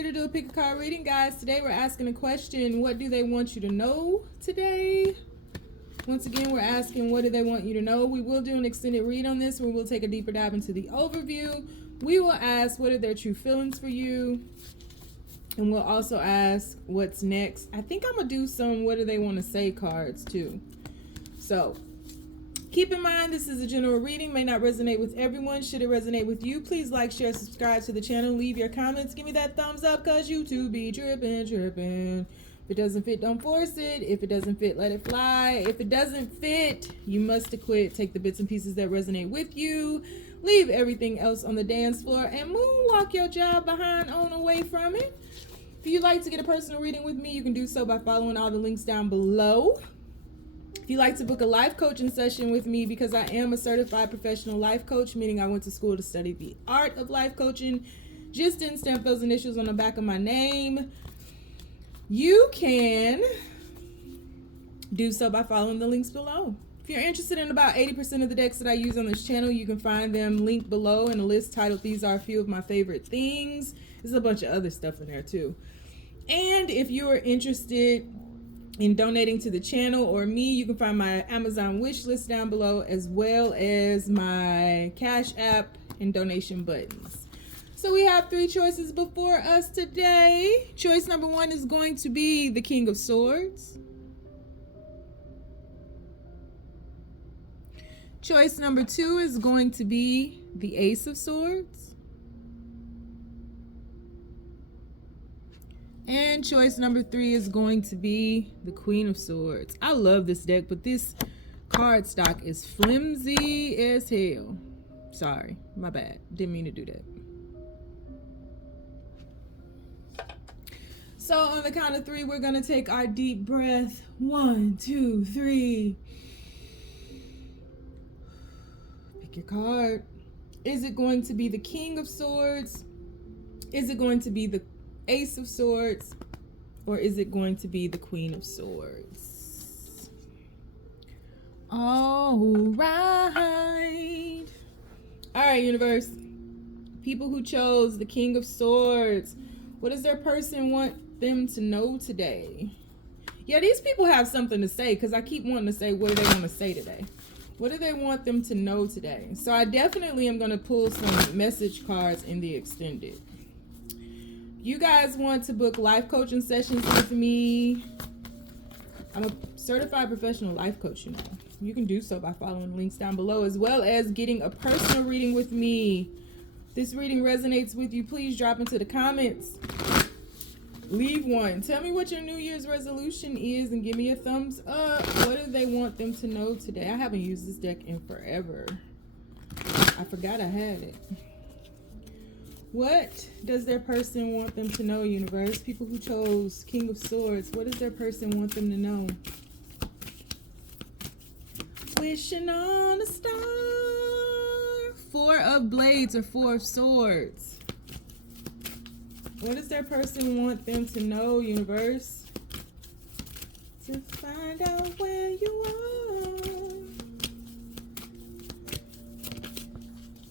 here to do a pick a card reading, guys. Today we're asking a question. What do they want you to know today? Once again, we're asking, what do they want you to know? We will do an extended read on this where we'll take a deeper dive into the overview. We will ask, what are their true feelings for you? And we'll also ask, what's next? I think I'm going to do some what do they want to say cards too. So keep in mind, this is a general reading, may not resonate with everyone. Should it resonate with you, please like, share, subscribe to the channel, leave your comments, give me that thumbs up, cause YouTube be tripping. If it doesn't fit, don't force it. If it doesn't fit, let it fly. If it doesn't fit, you must quit. Take the bits and pieces that resonate with you, leave everything else on the dance floor, and moonwalk your job behind on away from it. If you'd like to get a personal reading with me, you can do so by following all the links down below. If you'd like to book a life coaching session with me, because I am a certified professional life coach, meaning I went to school to study the art of life coaching, just didn't stamp those initials on the back of my name, you can do so by following the links below. If you're interested in about 80% of the decks that I use on this channel, you can find them linked below in a list titled These Are a Few of My Favorite Things. There's a bunch of other stuff in there too. And if you are interested in donating to the channel or me, you can find my Amazon wish list down below, as well as my Cash App and donation buttons. So we have three choices before us today. Choice number one is going to be the King of Swords. Choice number two is going to be the Ace of Swords. And choice number three is going to be the Queen of Swords. I love this deck, but this card stock is flimsy as hell. Sorry, my bad. Didn't mean to do that. So on the count of three, we're going to take our deep breath. 1, 2, 3. Pick your card. Is it going to be the King of Swords? Is it going to be the Ace of Swords? Or is it going to be the Queen of Swords? All right. All right, universe. People who chose the King of Swords, what does their person want them to know today? Yeah, these people have something to say, because I keep wanting to say, what do they want to say today? What do they want them to know today? So I definitely am going to pull some message cards in the extended. You guys want to book life coaching sessions with me? I'm a certified professional life coach, you know. You can do so by following the links down below, as well as getting a personal reading with me. If this reading resonates with you, please drop into the comments. Leave one. Tell me what your New Year's resolution is and give me a thumbs up. What do they want them to know today? I haven't used this deck in forever. I forgot I had it. What does their person want them to know, universe? People who chose King of Swords, what does their person want them to know? Wishing on a star. 4 of Blades or 4 of Swords. What does their person want them to know, universe? To find out where you are.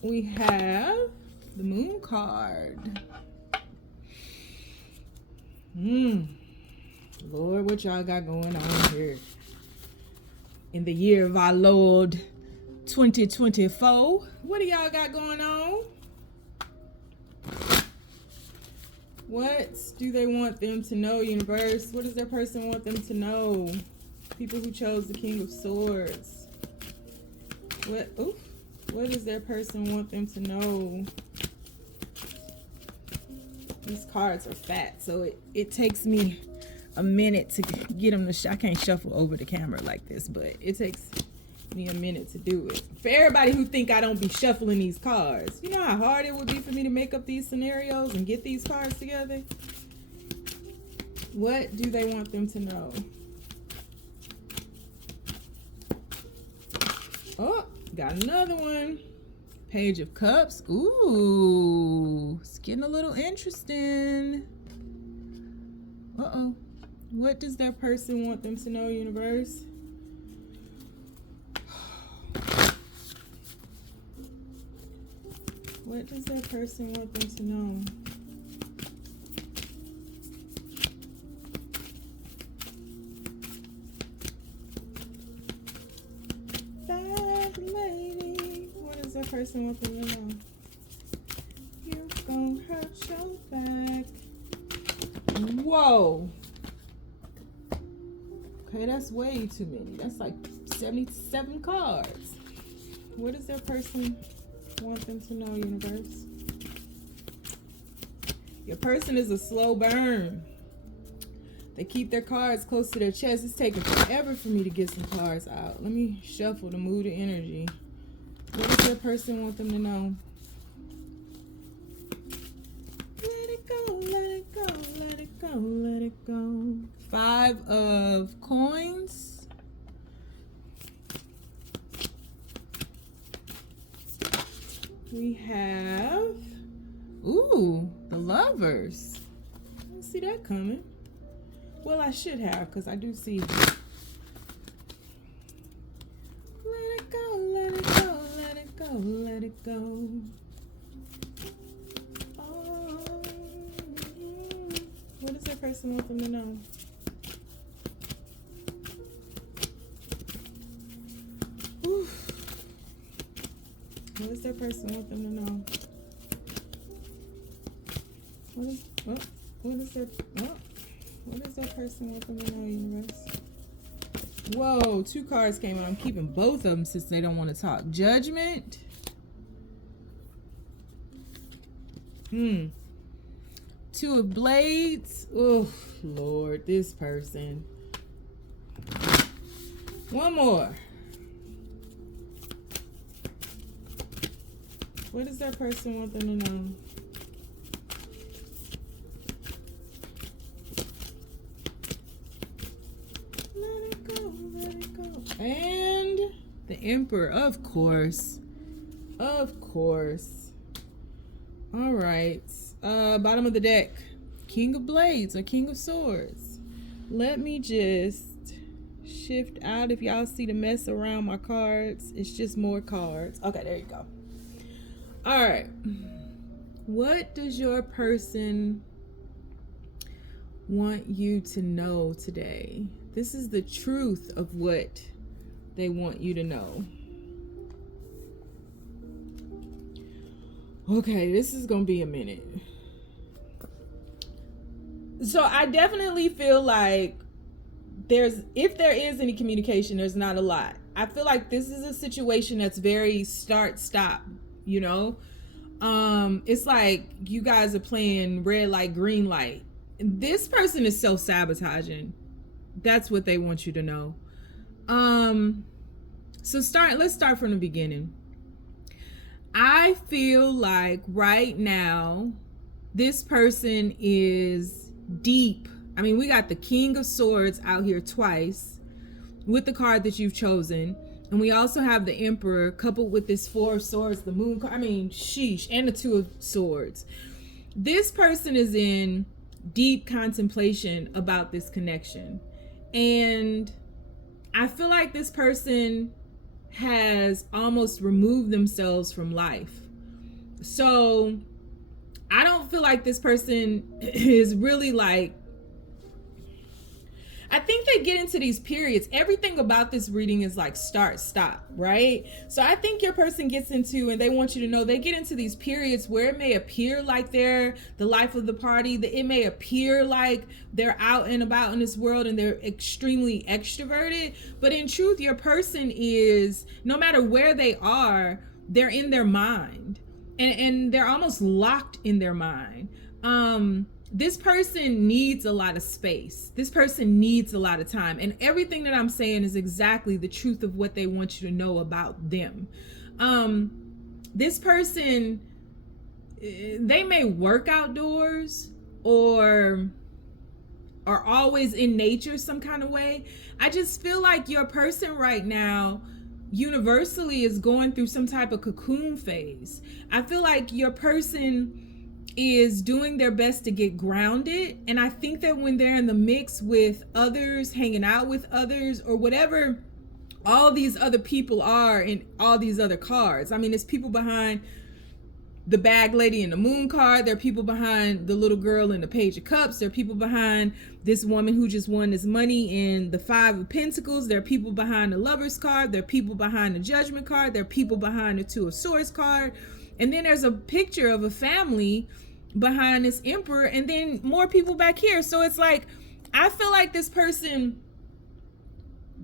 We have the Moon card. Lord, what y'all got going on here? In the year of our Lord 2024. What do y'all got going on? What do they want them to know, universe? What does their person want them to know? People who chose the King of Swords. What does their person want them to know? These cards are fat, so it takes me a minute to get them to I can't shuffle over the camera like this, but it takes me a minute to do it. For everybody who think I don't be shuffling these cards, you know how hard it would be for me to make up these scenarios and get these cards together? What do they want them to know? Oh, got another one. Page of Cups. Ooh, it's getting a little interesting. Uh-oh. What does that person want them to know, universe? What does that person want them to know? person want them to know? You gon' hurt your back. Whoa. Okay, that's way too many. That's like 77 cards. What does their person want them to know, universe? Your person is a slow burn. They keep their cards close to their chest. It's taking forever for me to get some cards out. Let me shuffle to move the energy. What does their person want them to know? Let it go, let it go, let it go, let it go. 5 of coins. We have, ooh, the lovers. I didn't see that coming. Well, I should have, because I do see. Let it go, let it go, let it go, let it go. Oh, what does that person want them to know? Oof. What does that person want them to know? What is that person want them to know, universe? Whoa, 2 cards came out. I'm keeping both of them since they don't want to talk. Judgment. 2 of blades. Oh, Lord, this person. One more. What does that person want them to know? And the Emperor, of course. Of course. All right. Bottom of the deck. King of Blades or King of Swords. Let me just shift out. If y'all see the mess around my cards, it's just more cards. Okay, there you go. All right. What does your person want you to know today? This is the truth of what they want you to know. Okay, this is gonna be a minute. So I definitely feel like if there is any communication, there's not a lot. I feel like this is a situation that's very start-stop, you know? It's like you guys are playing red light, green light. This person is self-sabotaging. That's what they want you to know. Let's start from the beginning. I feel like right now, this person is deep. I mean, we got the King of Swords out here twice with the card that you've chosen. And we also have the Emperor coupled with this 4 of Swords, the Moon card. I mean, sheesh, and the 2 of Swords. This person is in deep contemplation about this connection. And I feel like this person has almost removed themselves from life. So I don't feel like this person is really like, I think they get into these periods. Everything about this reading is like start, stop, right? So I think your person gets into, and they want you to know, they get into these periods where it may appear like they're the life of the party, that it may appear like they're out and about in this world and they're extremely extroverted. But in truth, your person is, no matter where they are, they're in their mind and they're almost locked in their mind. This person needs a lot of space. This person needs a lot of time. And everything that I'm saying is exactly the truth of what they want you to know about them. This person, they may work outdoors or are always in nature some kind of way. I just feel like your person right now universally is going through some type of cocoon phase. I feel like your person is doing their best to get grounded, and I think that when they're in the mix with others, hanging out with others, or whatever all these other people are in all these other cards, I mean, it's people behind the bag lady in the moon card. There are people behind the little girl in the page of cups. There are people behind this woman who just won this money in the 5 of pentacles. There are people behind the lovers card. There are people behind the judgment card. There are people behind the 2 of swords card. And then there's a picture of a family behind this emperor, and then more people back here. So it's like, I feel like this person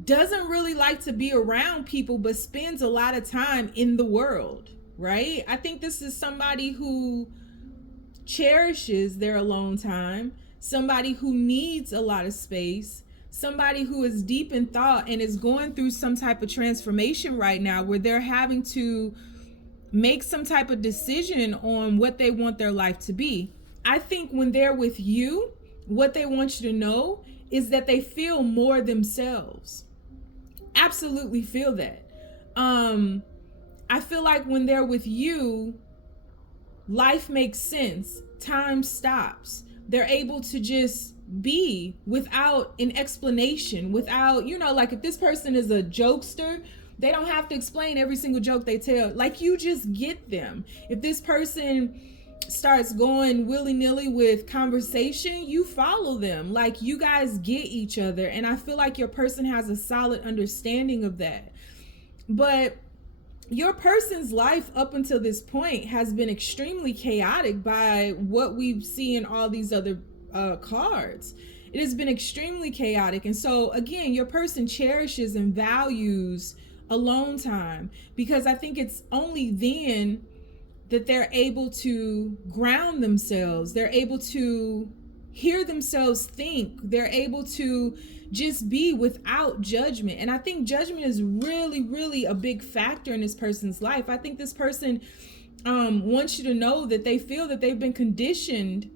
doesn't really like to be around people, but spends a lot of time in the world, right? I think this is somebody who cherishes their alone time, somebody who needs a lot of space, somebody who is deep in thought and is going through some type of transformation right now where they're having to make some type of decision on what they want their life to be. I think when they're with you, what they want you to know is that they feel more themselves. Absolutely feel that. I feel like when they're with you, life makes sense. Time stops. They're able to just be without an explanation, without, like if this person is a jokester, they don't have to explain every single joke they tell. Like, you just get them. If this person starts going willy-nilly with conversation, you follow them. Like, you guys get each other. And I feel like your person has a solid understanding of that. But your person's life up until this point has been extremely chaotic by what we see in all these other cards. It has been extremely chaotic. And so again, your person cherishes and values alone time, because I think it's only then that they're able to ground themselves. They're able to hear themselves think. They're able to just be without judgment. And I think judgment is really, really a big factor in this person's life. I think this person wants you to know that they feel that they've been conditioned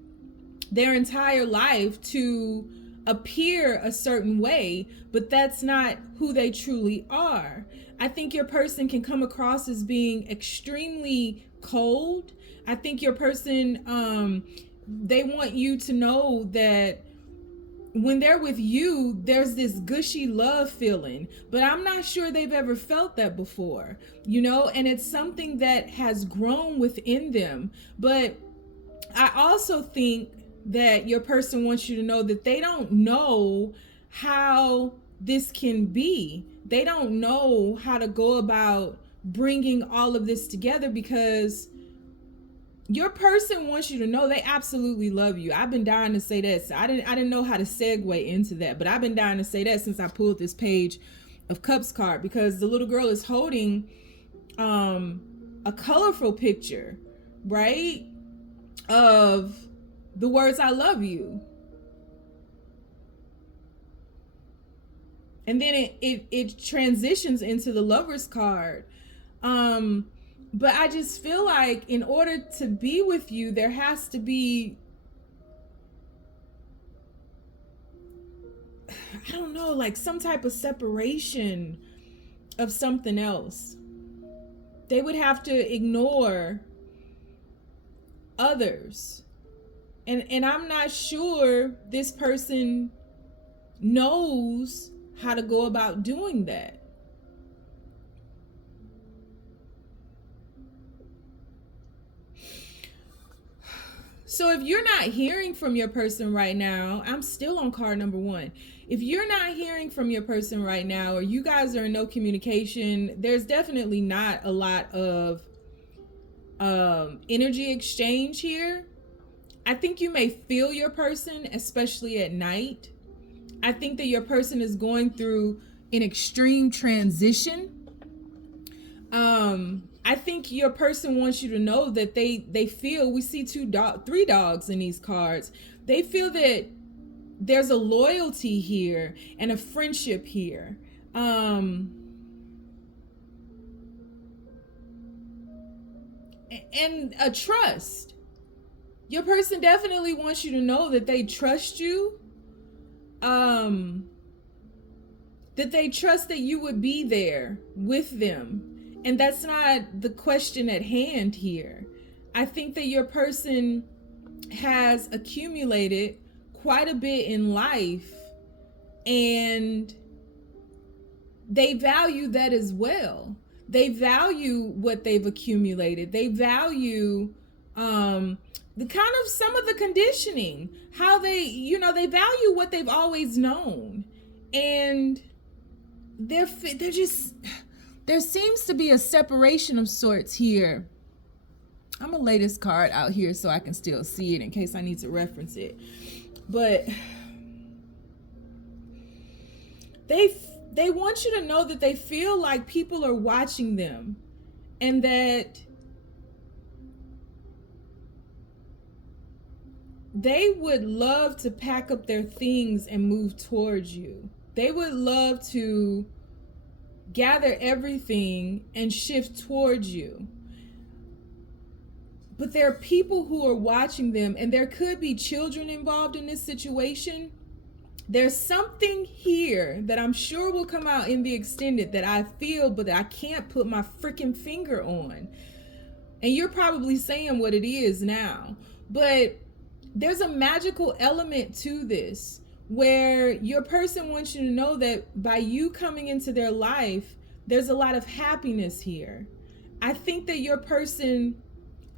their entire life to appear a certain way, but that's not who they truly are. I think your person can come across as being extremely cold. I think your person, they want you to know that when they're with you, there's this gushy love feeling, but I'm not sure they've ever felt that before, and it's something that has grown within them. But I also think that your person wants you to know that they don't know how this can be. They don't know how to go about bringing all of this together, because your person wants you to know they absolutely love you. I've been dying to say that. So I didn't know how to segue into that, but I've been dying to say that since I pulled this Page of Cups card, because the little girl is holding a colorful picture, right, of the words "I love you." And then it transitions into the Lover's card. But I just feel like in order to be with you, there has to be, I don't know, like some type of separation of something else. They would have to ignore others. And I'm not sure this person knows how to go about doing that. So if you're not hearing from your person right now, I'm still on card number 1. If you're not hearing from your person right now, or you guys are in no communication, there's definitely not a lot of energy exchange here. I think you may feel your person, especially at night. I think that your person is going through an extreme transition. I think your person wants you to know that they feel, we see 3 dogs in these cards. They feel that there's a loyalty here and a friendship here. And a trust. Your person definitely wants you to know that they trust you. That they trust that you would be there with them. And that's not the question at hand here. I think that your person has accumulated quite a bit in life, and they value that as well. they value what they've accumulated. They value the kind of some of the conditioning, how they value what they've always known. And they're just, there seems to be a separation of sorts here. I'm gonna lay this card out here so I can still see it in case I need to reference it. But they want you to know that they feel like people are watching them, and that they would love to pack up their things and move towards you. They would love to gather everything and shift towards you. But there are people who are watching them, and there could be children involved in this situation. There's something here that I'm sure will come out in the extended that I feel, but that I can't put my freaking finger on. And you're probably saying what it is now. But there's a magical element to this, where your person wants you to know that by you coming into their life, there's a lot of happiness here. I think that your person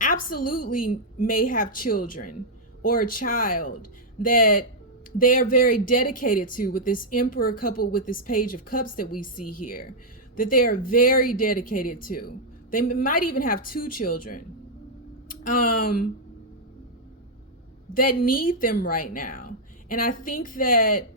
absolutely may have children or a child that they are very dedicated to, with this Emperor coupled with this Page of Cups that we see here, that they are very dedicated to. They might even have 2 children that need them right now. And I think that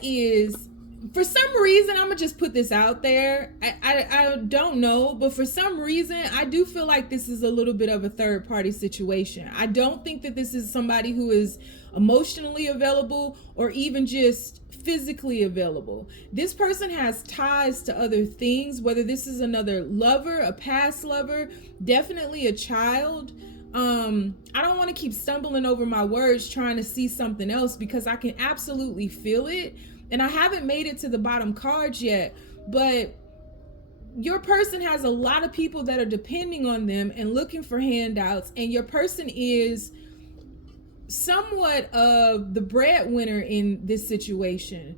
is, for some reason, I'm gonna just put this out there. I don't know, but for some reason, I do feel like this is a little bit of a third party situation. I don't think that this is somebody who is emotionally available or even just physically available. This person has ties to other things, whether this is another lover, a past lover, definitely a child. I don't want to keep stumbling over my words trying to see something else, because I can absolutely feel it. And I haven't made it to the bottom cards yet, but your person has a lot of people that are depending on them and looking for handouts. And your person is somewhat of the breadwinner in this situation.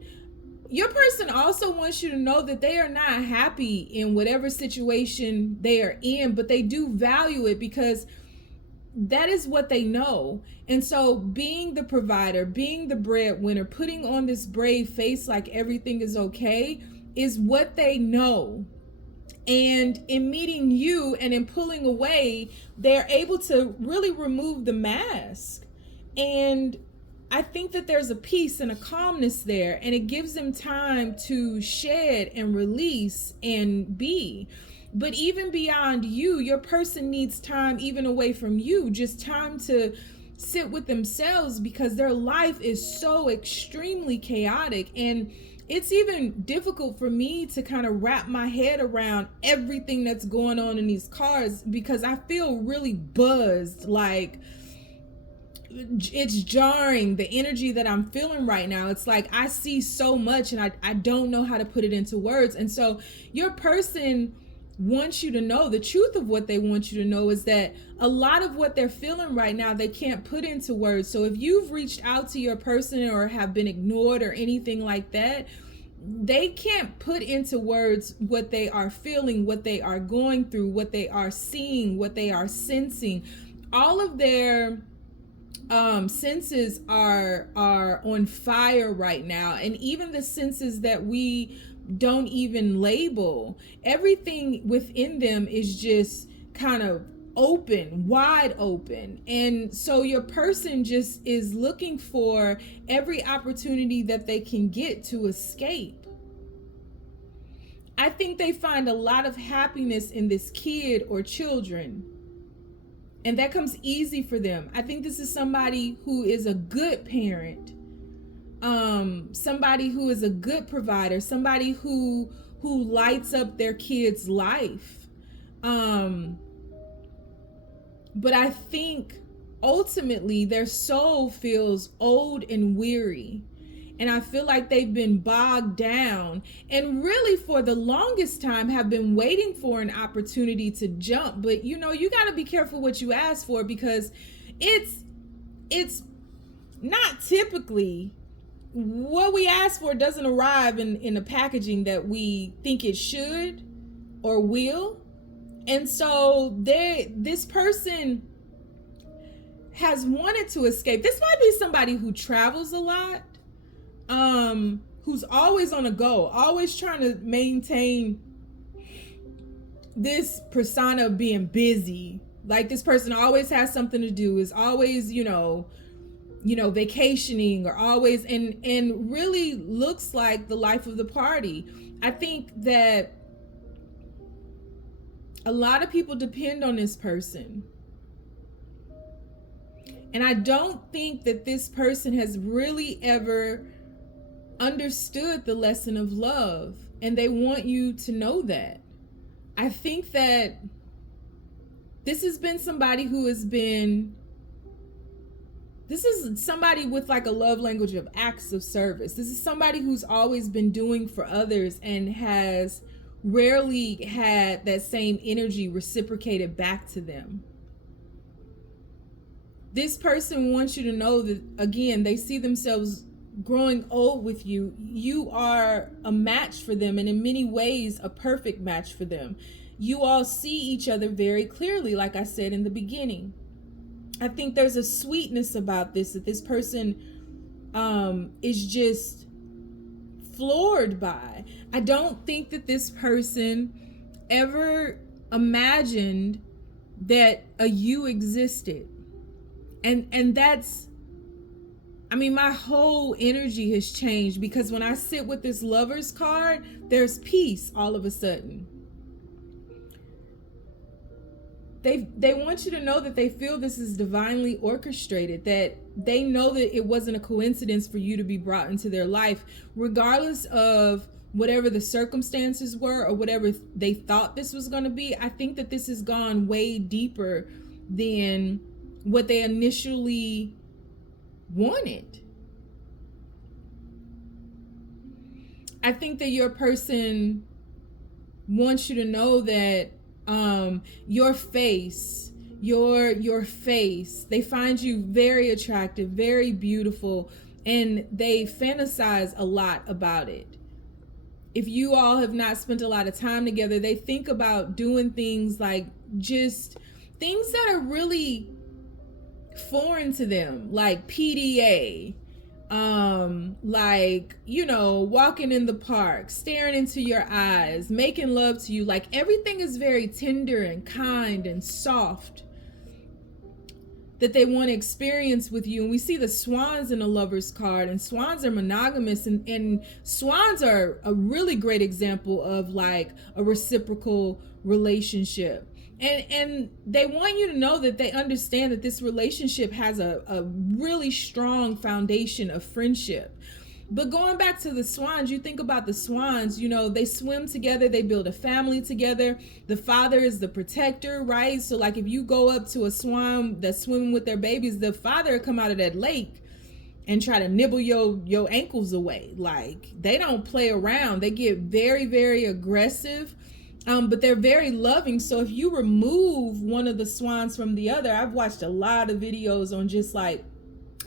Your person also wants you to know that they are not happy in whatever situation they are in, but they do value it because that is what they know. And so being the provider, being the breadwinner, putting on this brave face like everything is okay is what they know. And in meeting you and in pulling away, they're able to really remove the mask. And I think that there's a peace and a calmness there, and it gives them time to shed and release and be. But even beyond you, your person needs time even away from you, just time to sit with themselves, because their life is so extremely chaotic. And it's even difficult for me to kind of wrap my head around everything that's going on in these cards, because I feel really buzzed, like it's jarring, the energy that I'm feeling right now. It's like I see so much and I don't know how to put it into words. And so your person wants you to know the truth of what they want you to know is that a lot of what they're feeling right now, they can't put into words. So if you've reached out to your person or have been ignored or anything like that, they can't put into words what they are feeling, what they are going through, what they are seeing, what they are sensing. All of their senses are on fire right now. And even the senses that we don't even label, everything within them is just kind of open, wide open. And so your person just is looking for every opportunity that they can get to escape. I think they find a lot of happiness in this kid or children, and that comes easy for them. I think this is somebody who is a good parent, somebody who is a good provider, somebody who lights up their kid's life. But I think ultimately their soul feels old and weary. And I feel like they've been bogged down and really for the longest time have been waiting for an opportunity to jump. But you know, you got to be careful what you ask for, because it's not typically what we ask for doesn't arrive in the packaging that we think it should. or will. And so this person has wanted to escape. This might be somebody who travels a lot, who's always on a go, always trying to maintain this persona of being busy. Like this person always has something to do, is always, vacationing, or always, and really looks like the life of the party. I think that a lot of people depend on this person. And I don't think that this person has really ever understood the lesson of love. And they want you to know that. I think that this has been somebody who has been, this is somebody with like a love language of acts of service. This is somebody who's always been doing for others and has rarely had that same energy reciprocated back to them. This person wants you to know that, again, they see themselves growing old with you. You are a match for them, and in many ways a perfect match for them. You all see each other very clearly, like I said in the beginning. I think there's a sweetness about this that this person is just floored by. I don't think that this person ever imagined that a you existed. And that's, I mean, my whole energy has changed, because when I sit with this Lover's card, there's peace all of a sudden. They want you to know that they feel this is divinely orchestrated, that they know that it wasn't a coincidence for you to be brought into their life, regardless of whatever the circumstances were or whatever they thought this was going to be. I think that this has gone way deeper than what they initially wanted. I think that your person wants you to know that your face, they find you very attractive, very beautiful, and they fantasize a lot about it. If you all have not spent a lot of time together, they think about doing things like just things that are really foreign to them, like PDA, like, walking in the park, staring into your eyes, making love to you. Like everything is very tender and kind and soft that they want to experience with you. And we see the swans in a Lover's card, and swans are monogamous, and swans are a really great example of like a reciprocal relationship. And they want you to know that they understand that this relationship has a really strong foundation of friendship. But going back to the swans, you think about the swans, they swim together, they build a family together. The father is the protector, right? So like if you go up to a swan that's swimming with their babies, the father come out of that lake and try to nibble your ankles away. Like they don't play around. They get very, very aggressive. But they're very loving. So if you remove one of the swans from the other, I've watched a lot of videos on just like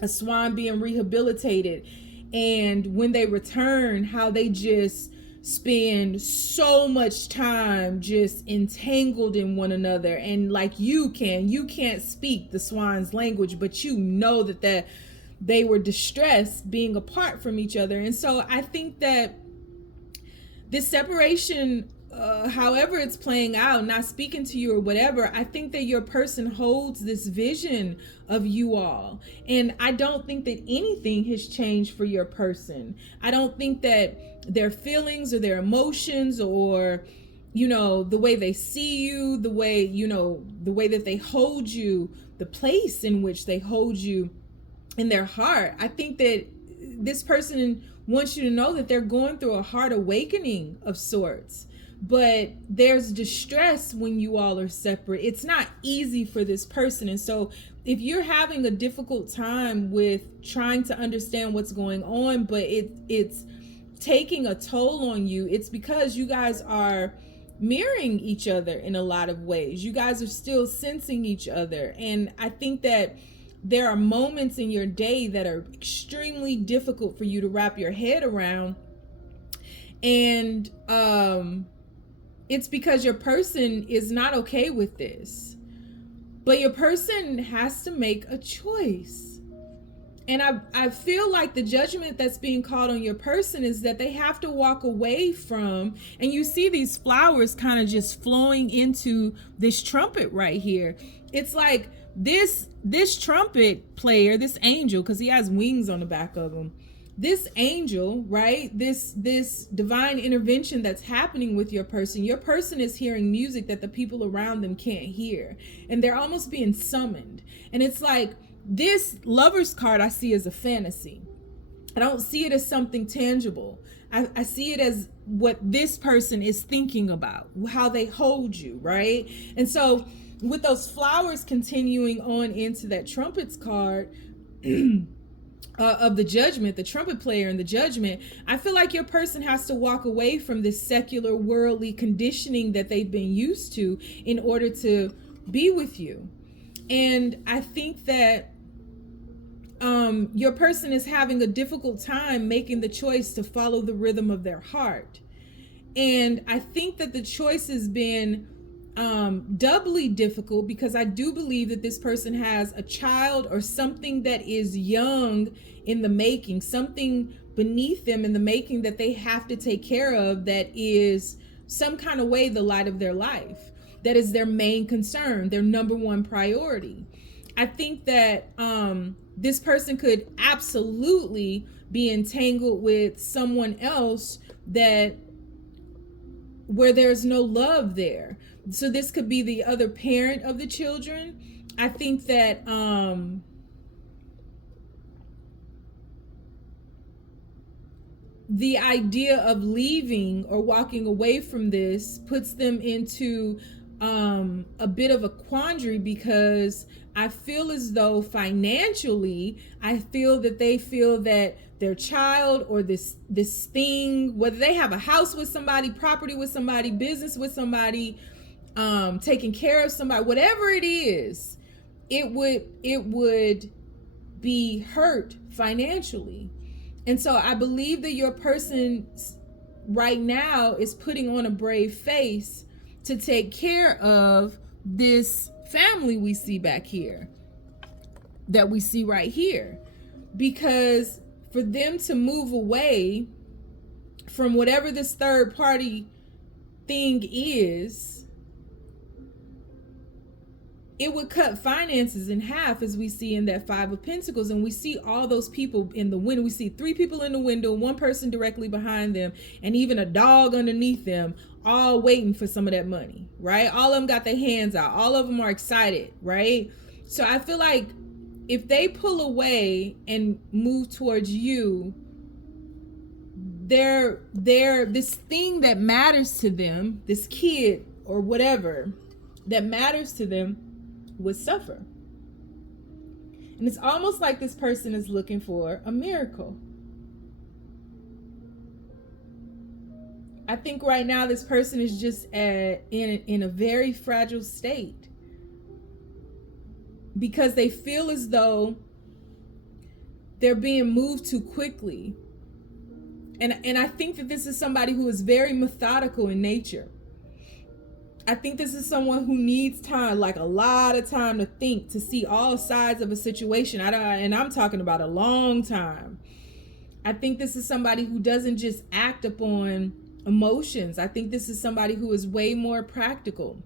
a swan being rehabilitated, and when they return, how they just spend so much time just entangled in one another. And like you can't speak the swan's language, but you know that they were distressed being apart from each other. And so I think that this separation, however it's playing out, not speaking to you or whatever, I think that your person holds this vision of you all. And I don't think that anything has changed for your person. I don't think that their feelings or their emotions or, the way they see you, the way that they hold you, the place in which they hold you in their heart. I think that this person wants you to know that they're going through a heart awakening of sorts. But there's distress when you all are separate. It's not easy for this person. And so if you're having a difficult time with trying to understand what's going on, but it's taking a toll on you, it's because you guys are mirroring each other in a lot of ways. You guys are still sensing each other. And I think that there are moments in your day that are extremely difficult for you to wrap your head around. And it's because your person is not okay with this. But your person has to make a choice. And I feel like the judgment that's being called on your person is that they have to walk away from, and you see these flowers kind of just flowing into this trumpet right here. It's like this trumpet player, this angel, because he has wings on the back of him. This angel, right? This divine intervention that's happening with your person is hearing music that the people around them can't hear. And they're almost being summoned. And it's like, this Lover's card I see as a fantasy. I don't see it as something tangible. I see it as what this person is thinking about, how they hold you, right? And so with those flowers continuing on into that trumpets card of the judgment, the trumpet player and the judgment, I feel like your person has to walk away from this secular worldly conditioning that they've been used to in order to be with you. And I think that your person is having a difficult time making the choice to follow the rhythm of their heart. And I think that the choice has been doubly difficult because I do believe that this person has a child or something that is young in the making, something beneath them in the making that they have to take care of, that is some kind of way the light of their life. That is their main concern, their number one priority. I think that this person could absolutely be entangled with someone else where there's no love there. So this could be the other parent of the children. I think that the idea of leaving or walking away from this puts them into a bit of a quandary, because I feel as though financially, I feel that they feel that their child or this thing, whether they have a house with somebody, property with somebody, business with somebody, taking care of somebody, whatever it is, it would be hurt financially. And so I believe that your person right now is putting on a brave face to take care of this family we see back here, that we see right here. Because for them to move away from whatever this third party thing is, it would cut finances in half, as we see in that Five of Pentacles. And we see all those people in the window. We see 3 people in the window, 1 person directly behind them, and even a dog underneath them, all waiting for some of that money, right? All of them got their hands out. All of them are excited, right? So I feel like if they pull away and move towards you, they're this thing that matters to them, this kid or whatever that matters to them, would suffer. And it's almost like this person is looking for a miracle. I think right now this person is just in a very fragile state, because they feel as though they're being moved too quickly. And I think that this is somebody who is very methodical in nature. I think this is someone who needs time, like a lot of time to think, to see all sides of a situation. And I'm talking about a long time. I think this is somebody who doesn't just act upon emotions. I think this is somebody who is way more practical.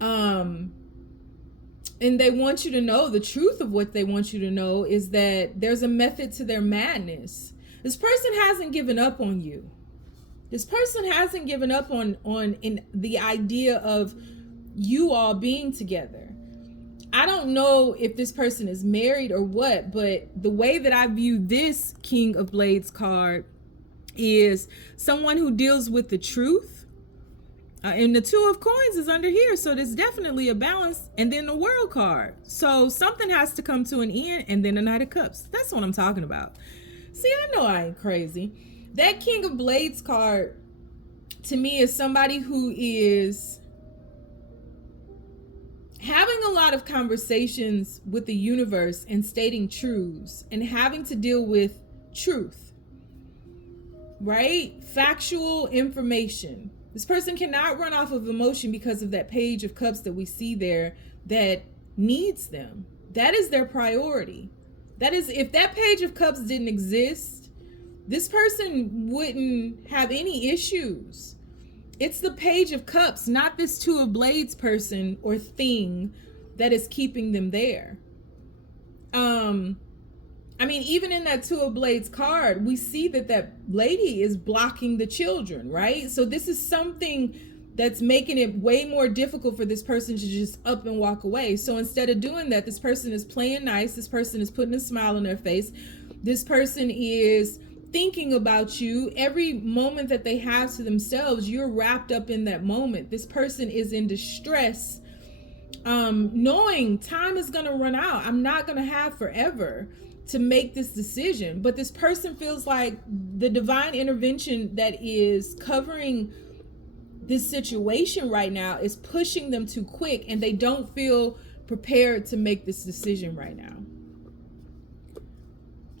And they want you to know, the truth of what they want you to know is that there's a method to their madness. This person hasn't given up on you. This person hasn't given up on in the idea of you all being together. I don't know if this person is married or what, but the way that I view this King of Blades card is someone who deals with the truth. And the 2 of Coins is under here, so there's definitely a balance. And then the World card. So something has to come to an end, and then the Knight of Cups. That's what I'm talking about. See, I know I ain't crazy. That King of Blades card, to me, is somebody who is having a lot of conversations with the universe and stating truths and having to deal with truth, right? Factual information. This person cannot run off of emotion because of that Page of Cups that we see there that needs them. That is their priority. That is, if that Page of Cups didn't exist, this person wouldn't have any issues. It's the Page of Cups, not this Two of Blades person or thing that is keeping them there. I mean, even in that Two of Blades card, we see that that lady is blocking the children, right? So this is something that's making it way more difficult for this person to just up and walk away. So instead of doing that, this person is playing nice. This person is putting a smile on their face. This person is thinking about you. Every moment that they have to themselves, you're wrapped up in that moment. This person is in distress, knowing time is going to run out. I'm not going to have forever to make this decision. But this person feels like the divine intervention that is covering this situation right now is pushing them too quick, and they don't feel prepared to make this decision right now.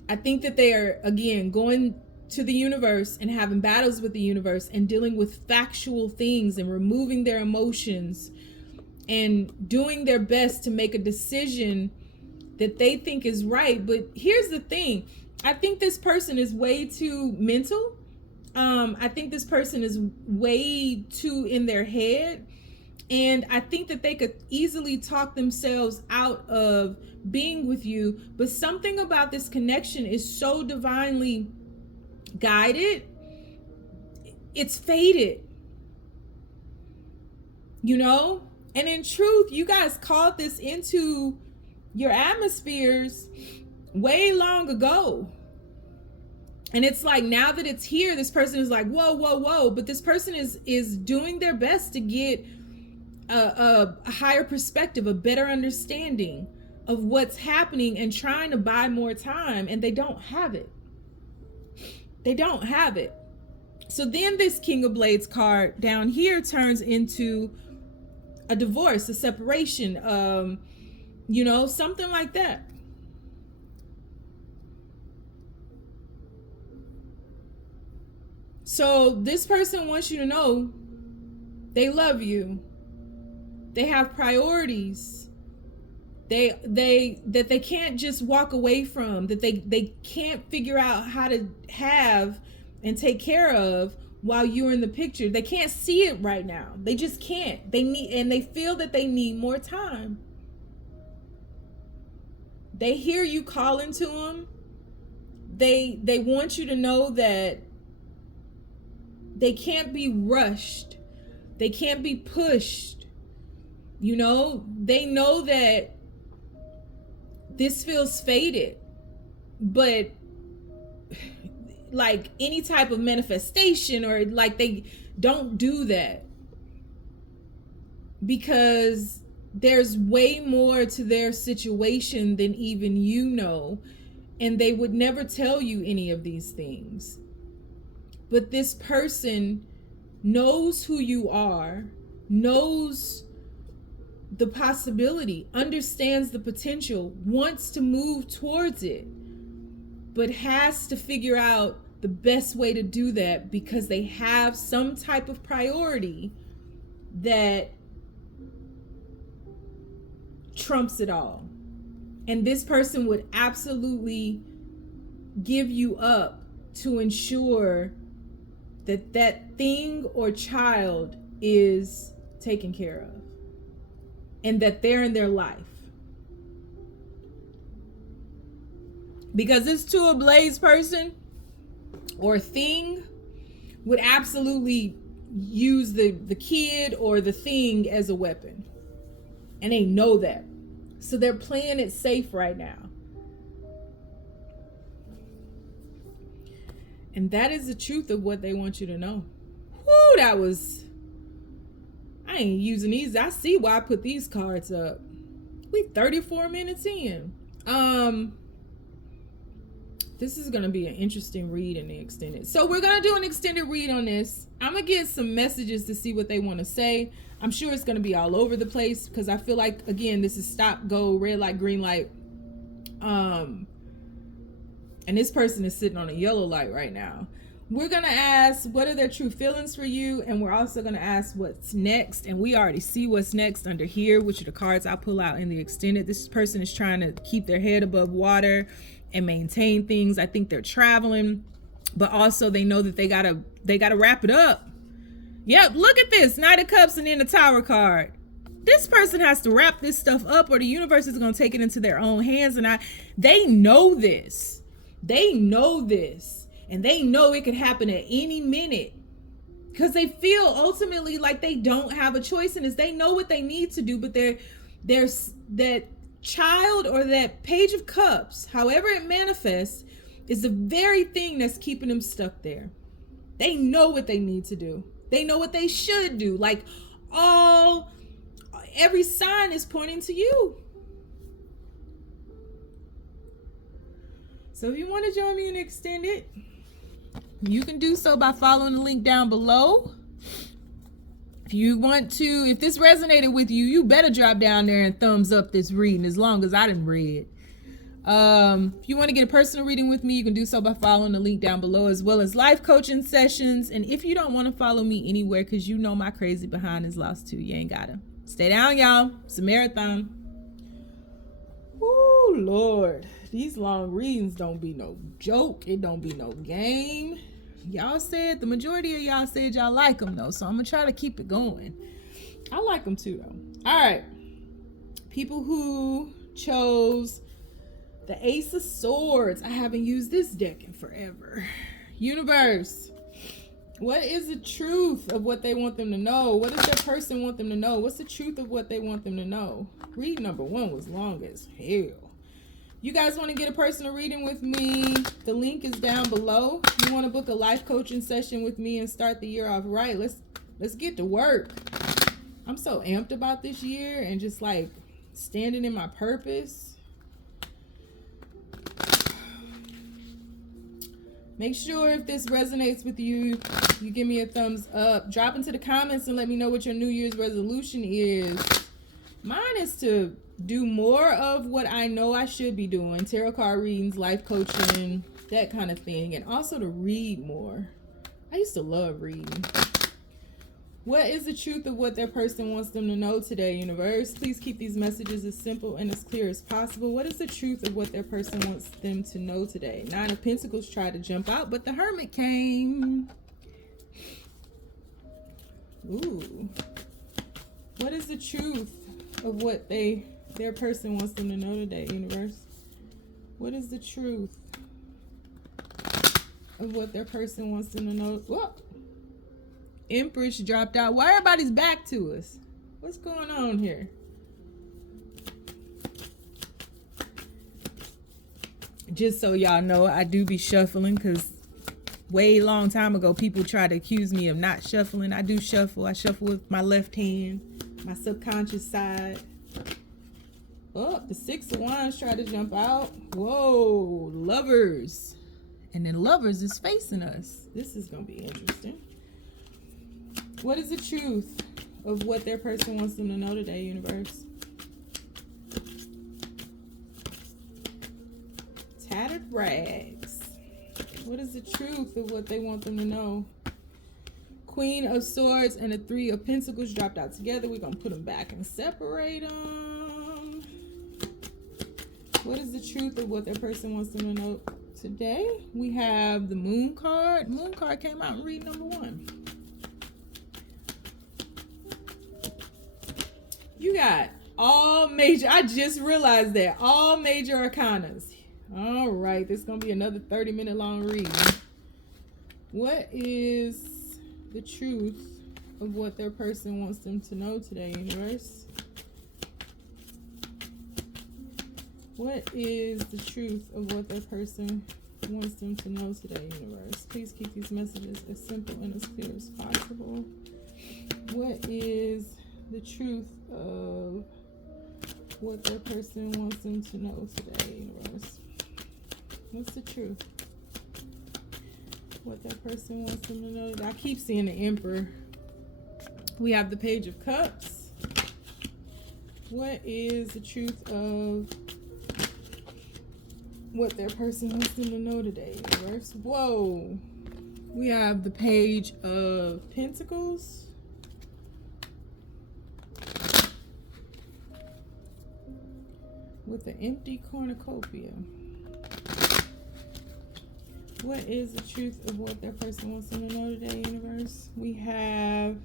I think that they are, again, going to the universe and having battles with the universe and dealing with factual things and removing their emotions and doing their best to make a decision that they think is right. But here's the thing. I think this person is way too mental. I think this person is way too in their head. And I think that they could easily talk themselves out of being with you. But something about this connection is so divinely guided. It's fated. You know? And in truth, you guys called this into your atmospheres way long ago. And it's like, now that it's here, this person is like, whoa, whoa, whoa. But this person is doing their best to get a higher perspective, a better understanding of what's happening and trying to buy more time. And they don't have it. They don't have it. So then this King of Blades card down here turns into a divorce, a separation, you know, something like that. So this person wants you to know they love you. They have priorities. That they can't just walk away from, that they can't figure out how to have and take care of while you're in the picture. They can't see it right now. They just can't. They feel that they need more time. They hear you calling to them. They want you to know that they can't be rushed. They can't be pushed. You know, they know that this feels fated, but like any type of manifestation, or like, they don't do that because there's way more to their situation than even you know, and they would never tell you any of these things. But this person knows who you are, knows the possibility, understands the potential, wants to move towards it, but has to figure out the best way to do that because they have some type of priority that trumps it all. And this person would absolutely give you up to ensure that that thing or child is taken care of and that they're in their life. Because this Two of Blades person or thing would absolutely use the kid or the thing as a weapon. And they know that. So they're playing it safe right now. And that is the truth of what they want you to know. Whoo, that was... I ain't using these. I see why I put these cards up. We 34 minutes in. This is going to be an interesting read in the extended. So we're going to do an extended read on this. I'm going to get some messages to see what they want to say. I'm sure it's going to be all over the place because I feel like, again, this is stop, go, red light, green light. And this person is sitting on a yellow light right now. We're going to ask, what are their true feelings for you? And we're also going to ask what's next. And we already see what's next under here, which are the cards I pull out in the extended. This person is trying to keep their head above water and maintain things. I think they're traveling, but also they know that they gotta wrap it up. Yep, look at this, Knight of Cups and then the Tower card. This person has to wrap this stuff up, or the universe is going to take it into their own hands. And they know this. They know this. And they know it could happen at any minute. Because they feel ultimately like they don't have a choice in this. They know what they need to do, but there's that child or that Page of Cups, however it manifests, is the very thing that's keeping them stuck there. They know what they need to do. They know what they should do. Like every sign is pointing to you. So if you want to join me in Extended, you can do so by following the link down below. If you want to, if this resonated with you, you better drop down there and thumbs up this reading, as long as I didn't read. If you want to get a personal reading with me, you can do so by following the link down below, as well as life coaching sessions. And if you don't want to follow me anywhere, because you know my crazy behind is lost too, you ain't gotta. Stay down, y'all. It's a marathon. Oh Lord, these long readings don't be no joke. It don't be no game. Y'all said, the majority of y'all said y'all like them though, so I'm gonna try to keep it going. I like them too though. All right, people who chose the Ace of Swords. I haven't used this deck in forever. Universe, what is the truth of what they want them to know? What does that person want them to know? What's the truth of what they want them to know? Read number 1 was long as hell. You guys want to get a personal reading with me? The link is down below. You want to book a life coaching session with me and start the year off right? Let's get to work. I'm so amped about this year and just like standing in my purpose. Make sure if this resonates with you, you give me a thumbs up. Drop into the comments and let me know what your New Year's resolution is. Mine is to do more of what I know I should be doing. Tarot card readings, life coaching, that kind of thing. And also to read more. I used to love reading. What is the truth of what that person wants them to know today, universe? Please keep these messages as simple and as clear as possible. What is the truth of what that person wants them to know today? 9 of Pentacles tried to jump out, but the Hermit came. Ooh. What is the truth of what their person wants them to know today, universe? What is the truth of what their person wants them to know? Whoa. Empress dropped out. Why everybody's back to us? What's going on here? Just so y'all know, I do be shuffling, because way long time ago people tried to accuse me of not shuffling. I do shuffle. I shuffle with my left hand, my subconscious side. Oh, the 6 of Wands tried to jump out. Whoa, Lovers. And then Lovers is facing us. This is going to be interesting. What is the truth of what their person wants them to know today, universe? Tattered rags. What is the truth of what they want them to know? Queen of Swords and the 3 of Pentacles dropped out together. We're going to put them back and separate them. What is the truth of what their person wants them to know today? We have the Moon card. Moon card came out in read number 1. You got all major, I just realized that, all major arcanas. All right, this is going to be another 30-minute long read. What is the truth of what their person wants them to know today, universe? What is the truth of what their person wants them to know today, universe? Please keep these messages as simple and as clear as possible. What is the truth of what their person wants them to know today, universe? What's the truth? What that person wants them to know. I keep seeing the Emperor. We have the Page of Cups. What is the truth of what their person wants them to know today, universe? Whoa. We have the Page of Pentacles. With the empty cornucopia. What is the truth of what their person wants them to know today, universe? We have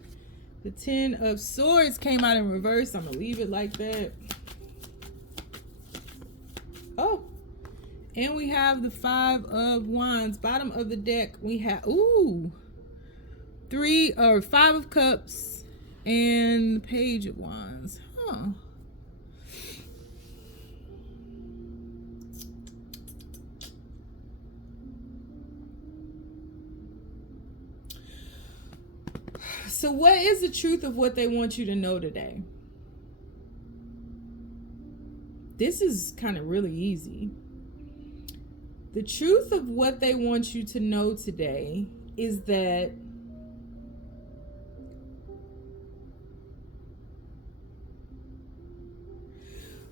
the Ten of Swords came out in reverse. I'm going to leave it like that. Oh. And we have the Five of Wands. Bottom of the deck, we have, Five of Cups and the Page of Wands. Huh. So what is the truth of what they want you to know today? This is kind of really easy. The truth of what they want you to know today is that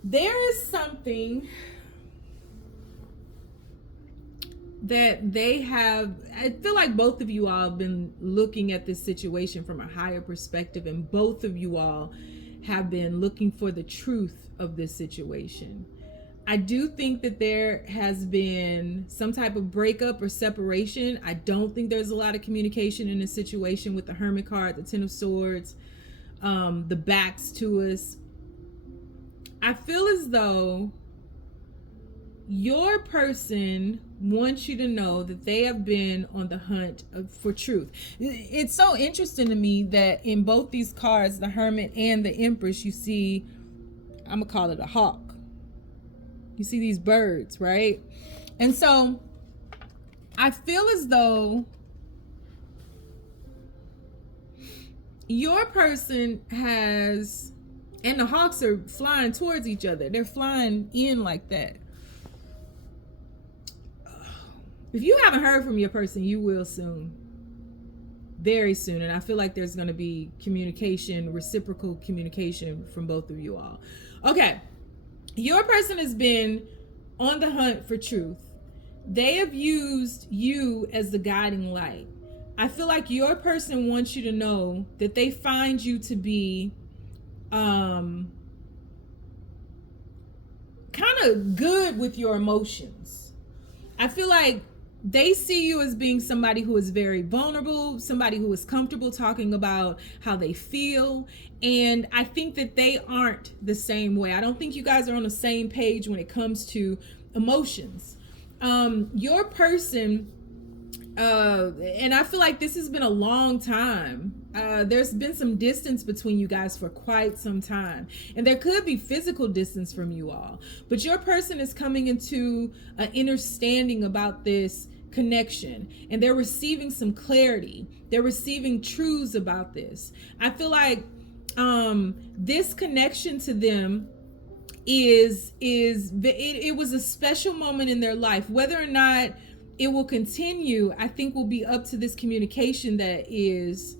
there is something that they have. I feel like both of you all have been looking at this situation from a higher perspective, and both of you all have been looking for the truth of this situation. I do think that there has been some type of breakup or separation. I don't think there's a lot of communication in this situation with the Hermit card, the Ten of Swords, the backs to us. I feel as though your person wants you to know that they have been on the hunt for truth. It's so interesting to me that in both these cards, the Hermit and the Empress, you see, I'm gonna call it a hawk. You see these birds, right? And so I feel as though your person has, and the hawks are flying towards each other. They're flying in like that. If you haven't heard from your person, you will soon. Very soon. And I feel like there's going to be communication, reciprocal communication from both of you all. Okay. Your person has been on the hunt for truth. They have used you as the guiding light. I feel like your person wants you to know that they find you to be kind of good with your emotions. I feel like they see you as being somebody who is very vulnerable, somebody who is comfortable talking about how they feel. And I think that they aren't the same way. I don't think you guys are on the same page when it comes to emotions. Your person, and I feel like this has been a long time. There's been some distance between you guys for quite some time. And there could be physical distance from you all. But your person is coming into an understanding about this connection, and they're receiving some clarity. They're receiving truths about this. I feel like this connection to them it was a special moment in their life. Whether or not it will continue, I think will be up to this communication that is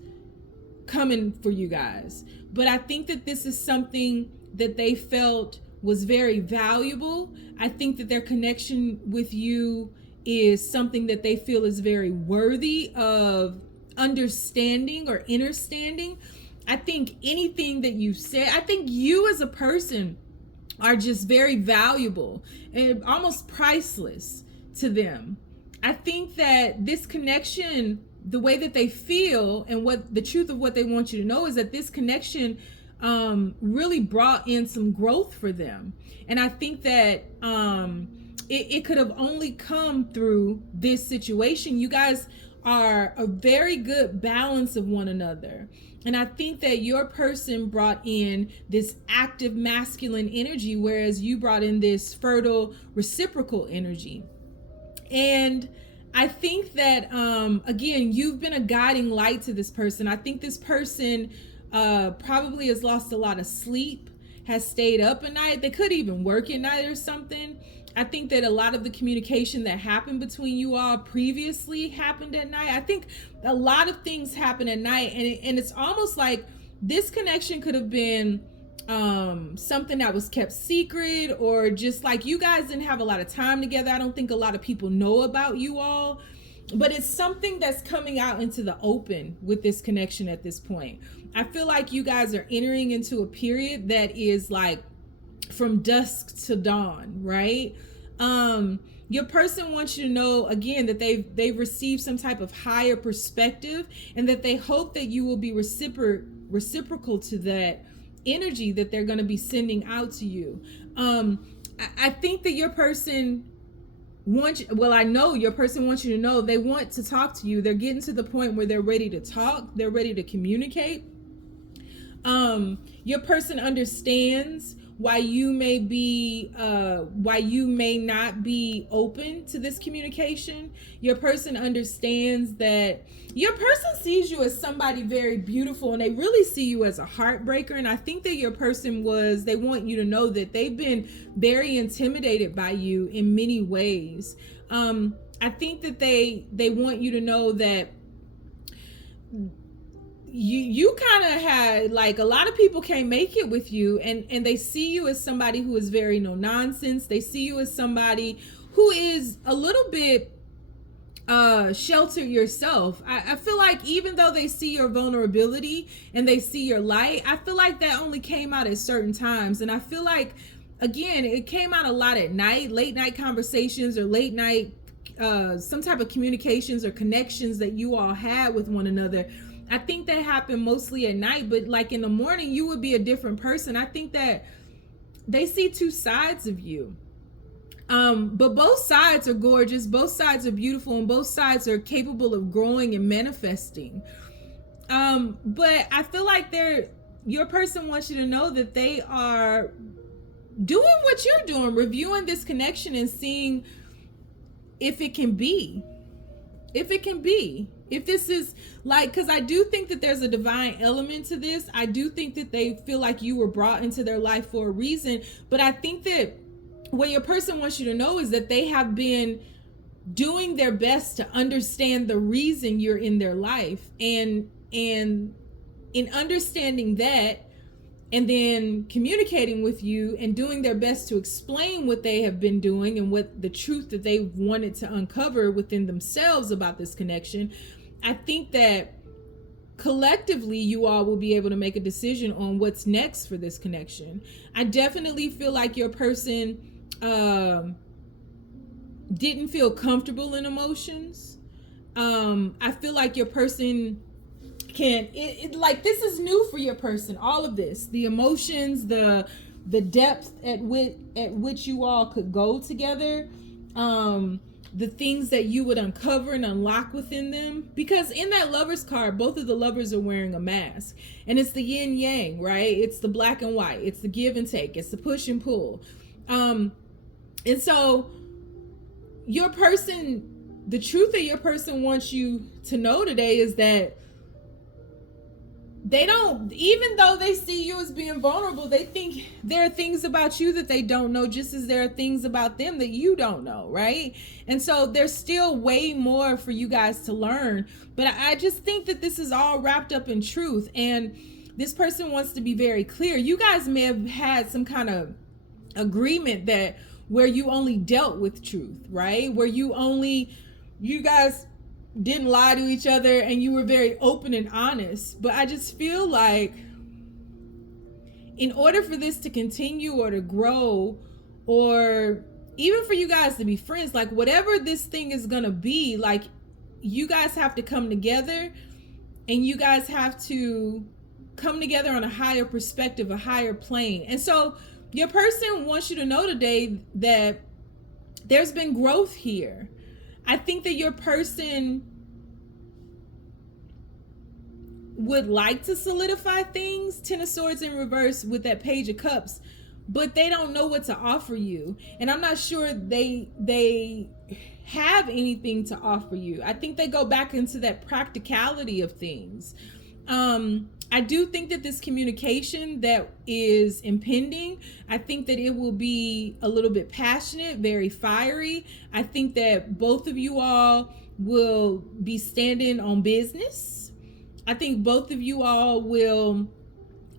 coming for you guys. But I think that this is something that they felt was very valuable. I think that their connection with you is something that they feel is very worthy of understanding or understanding. I think anything that you said, I think you as a person are just very valuable and almost priceless to them. I think that this connection, the way that they feel and what the truth of what they want you to know is that this connection really brought in some growth for them. And I think that it could have only come through this situation. You guys are a very good balance of one another. And I think that your person brought in this active masculine energy, whereas you brought in this fertile reciprocal energy. And I think that, again, you've been a guiding light to this person. I think this person probably has lost a lot of sleep, has stayed up at night. They could even work at night or something. I think that a lot of the communication that happened between you all previously happened at night. I think a lot of things happen at night, and it's almost like this connection could have been something that was kept secret, or just like you guys didn't have a lot of time together. I don't think a lot of people know about you all. but it's something that's coming out into the open with this connection at this point. I feel like you guys are entering into a period that is like from dusk to dawn, right? Your person wants you to know again that they've received some type of higher perspective, and that they hope that you will be reciprocal to that energy that they're going to be sending out to you. I think that your person I know your person wants you to know they want to talk to you. They're getting to the point where they're ready to talk. They're ready to communicate. Your person understands why you may not be open to this communication. Your person understands that your person sees you as somebody very beautiful, and they really see you as a heartbreaker. And I think that your person they want you to know that they've been very intimidated by you in many ways. I think that they want you to know that you kind of had, like, a lot of people can't make it with you, and they see you as somebody who is very no nonsense. They see you as somebody who is a little bit sheltered yourself. I feel like even though they see your vulnerability and they see your light, I feel like that only came out at certain times. And I feel like, again, it came out a lot at night, late night conversations or late night some type of communications or connections that you all had with one another. I think that happened mostly at night, but like in the morning, you would be a different person. I think that they see two sides of you. But both sides are gorgeous. Both sides are beautiful, and both sides are capable of growing and manifesting. But I feel like your person wants you to know that they are doing what you're doing, reviewing this connection and seeing if it can be. If this is like, because I do think that there's a divine element to this. I do think that they feel like you were brought into their life for a reason. But I think that what your person wants you to know is that they have been doing their best to understand the reason you're in their life. And in understanding that, and then communicating with you and doing their best to explain what they have been doing and what the truth that they wanted to uncover within themselves about this connection, I think that collectively you all will be able to make a decision on what's next for this connection. I definitely feel like your person didn't feel comfortable in emotions. I feel like your person like, this is new for your person. All of this, the emotions, the depth at which you all could go together, the things that you would uncover and unlock within them. Because in that Lovers card, both of the lovers are wearing a mask, and it's the yin yang, right? It's the black and white. It's the give and take. It's the push and pull. And so your person, the truth that your person wants you to know today is that they don't, even though they see you as being vulnerable, they think there are things about you that they don't know, just as there are things about them that you don't know, right? And so there's still way more for you guys to learn. But I just think that this is all wrapped up in truth. And this person wants to be very clear. You guys may have had some kind of agreement that where you only dealt with truth, right? Where you guys didn't lie to each other, and you were very open and honest. But I just feel like in order for this to continue or to grow, or even for you guys to be friends, like whatever this thing is gonna be, like you guys have to come together, and you guys have to come together on a higher perspective, a higher plane. And so your person wants you to know today that there's been growth here. I think that your person would like to solidify things, Ten of Swords in reverse with that Page of Cups, but they don't know what to offer you. And I'm not sure they have anything to offer you. I think they go back into that practicality of things. I do think that this communication that is impending, I think that it will be a little bit passionate, very fiery. I think that both of you all will be standing on business. I think both of you all will,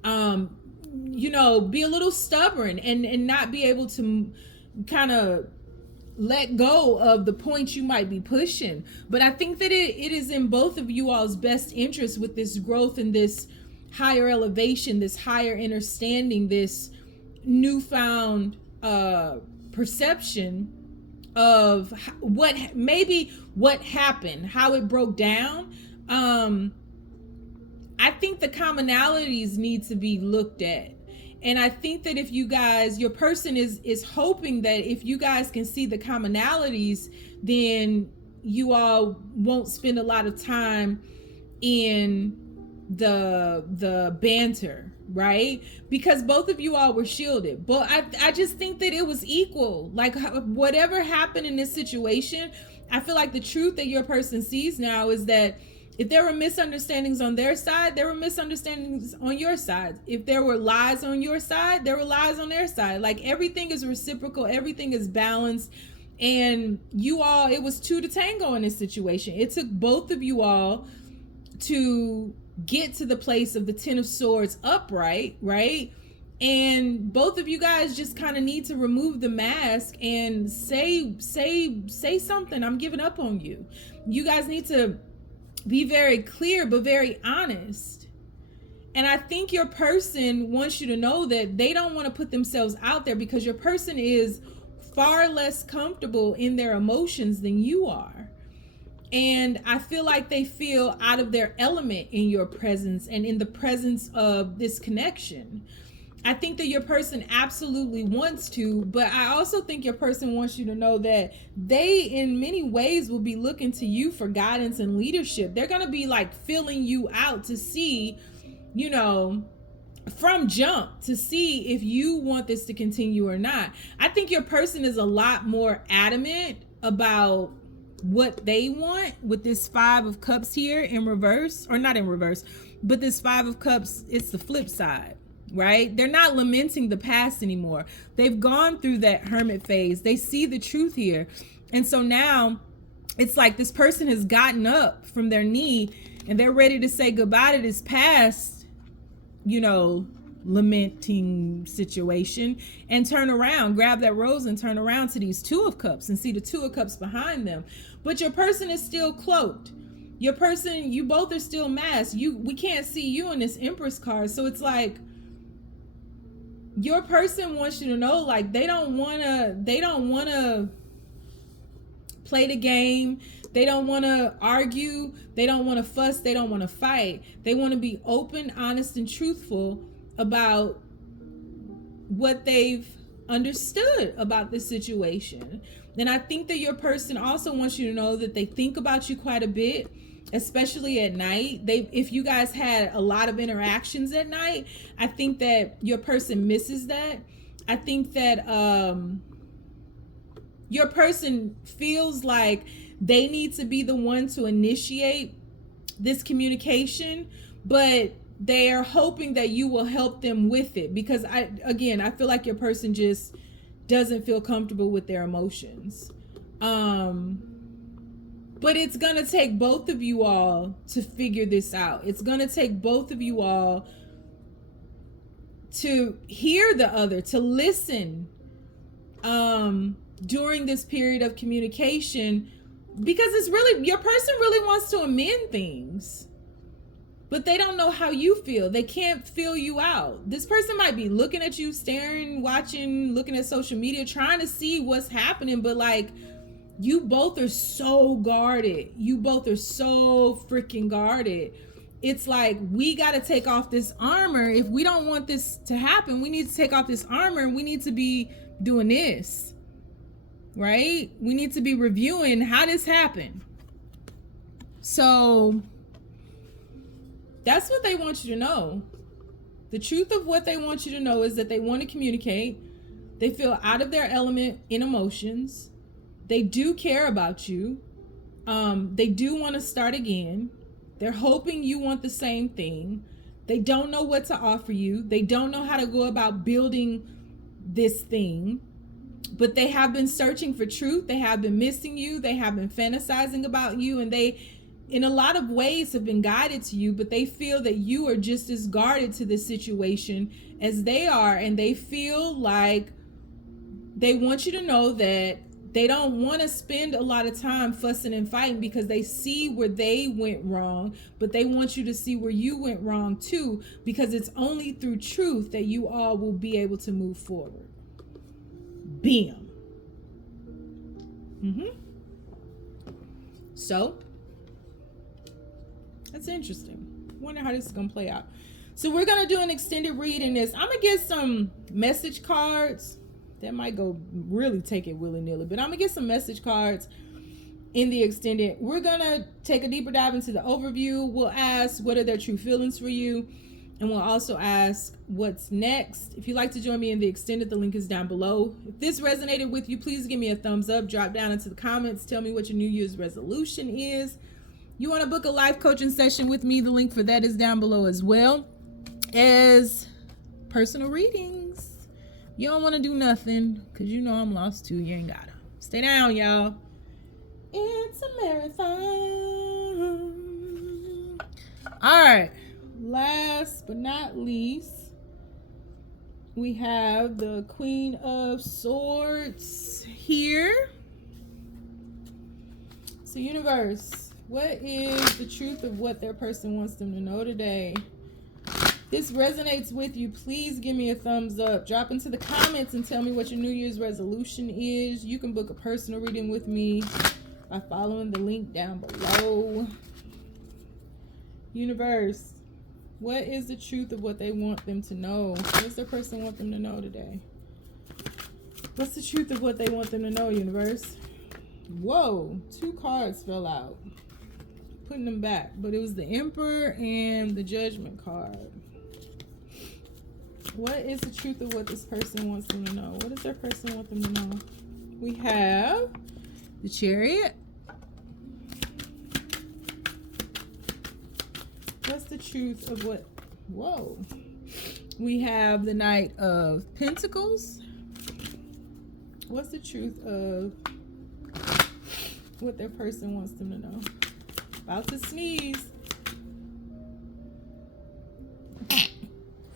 be a little stubborn and not be able to kind of let go of the points you might be pushing. But I think that it is in both of you all's best interest with this growth and this higher elevation, this higher understanding, this newfound perception of what happened, how it broke down. I think the commonalities need to be looked at. And I think that if you guys, your person is hoping that if you guys can see the commonalities, then you all won't spend a lot of time in the banter, right? Because both of you all were shielded. But I just think that it was equal. Like whatever happened in this situation, I feel like the truth that your person sees now is that if there were misunderstandings on their side, there were misunderstandings on your side. If there were lies on your side, there were lies on their side. Like everything is reciprocal, everything is balanced. And you all, it was two to tango in this situation. It took both of you all to get to the place of the Ten of Swords upright, right? And both of you guys just kind of need to remove the mask and say something. I'm giving up on you. You guys need to be very clear, but very honest. And I think your person wants you to know that they don't want to put themselves out there because your person is far less comfortable in their emotions than you are. And I feel like they feel out of their element in your presence and in the presence of this connection. I think that your person absolutely wants to, but I also think your person wants you to know that they in many ways will be looking to you for guidance and leadership. They're going to be like filling you out to see, you know, from jump to see if you want this to continue or not. I think your person is a lot more adamant about what they want with this Five of Cups here in reverse, or not in reverse, but this Five of Cups, it's the flip side. Right? They're not lamenting the past anymore. They've gone through that hermit phase. They see the truth here. And so now it's like this person has gotten up from their knee and they're ready to say goodbye to this past, you know, lamenting situation and turn around, grab that rose and turn around to these Two of Cups and see the Two of Cups behind them. But your person is still cloaked. Your person, you both are still masked. We can't see you in this Empress card. So it's like, your person wants you to know, like, they don't want to play the game. They don't want to argue. They don't want to fuss. They don't want to fight. They want to be open, honest, and truthful about what they've understood about this situation. And I think that your person also wants you to know that they think about you quite a bit, especially at night. If you guys had a lot of interactions at night, I think that your person misses that. I think that your person feels like they need to be the one to initiate this communication, but they are hoping that you will help them with it, because I feel like your person just doesn't feel comfortable with their emotions. But it's going to take both of you all to figure this out. It's going to take both of you all to hear the other, to listen during this period of communication, because it's really, your person really wants to amend things, but they don't know how you feel. They can't feel you out. This person might be looking at you, staring, watching, looking at social media, trying to see what's happening, but like, you both are so guarded. You both are so freaking guarded. It's like, we got to take off this armor. If we don't want this to happen, we need to take off this armor and we need to be doing this, right? We need to be reviewing how this happened. So that's what they want you to know. The truth of what they want you to know is that they want to communicate. They feel out of their element in emotions. They do care about you. They do want to start again. They're hoping you want the same thing. They don't know what to offer you. They don't know how to go about building this thing. But they have been searching for truth. They have been missing you. They have been fantasizing about you. And they, in a lot of ways, have been guided to you. But they feel that you are just as guarded to this situation as they are. And they feel like they want you to know that They don't want to spend a lot of time fussing and fighting because they see where they went wrong, but they want you to see where you went wrong too, because it's only through truth that you all will be able to move forward. Bam. So, that's interesting. Wonder how this is going to play out. So we're going to do an extended read in this. I'm going to get some message cards. That might go really take it willy-nilly, but I'm going to get some message cards in the extended. We're going to take a deeper dive into the overview. We'll ask, what are their true feelings for you? And we'll also ask, what's next? If you'd like to join me in the extended, the link is down below. If this resonated with you, please give me a thumbs up. Drop down into the comments. Tell me what your New Year's resolution is. You want to book a life coaching session with me? The link for that is down below, as well as personal readings. You don't want to do nothing because you know I'm lost too. You ain't gotta. Stay down, y'all. It's a marathon. All right. Last but not least, we have the Queen of Swords here. So, universe, what is the truth of what their person wants them to know today? This resonates with you, please give me a thumbs up. Drop into the comments and tell me what your New Year's resolution is. You can book a personal reading with me by following the link down below. Universe, what is the truth of what they want them to know? What does their person want them to know today? What's the truth of what they want them to know, universe? Whoa, 2 cards fell out. Putting them back, but it was the Emperor and the Judgment card. What is the truth of what this person wants them to know? What does their person want them to know? We have the Chariot. What's the truth of what? Whoa. We have the Knight of Pentacles. What's the truth of what their person wants them to know? About to sneeze.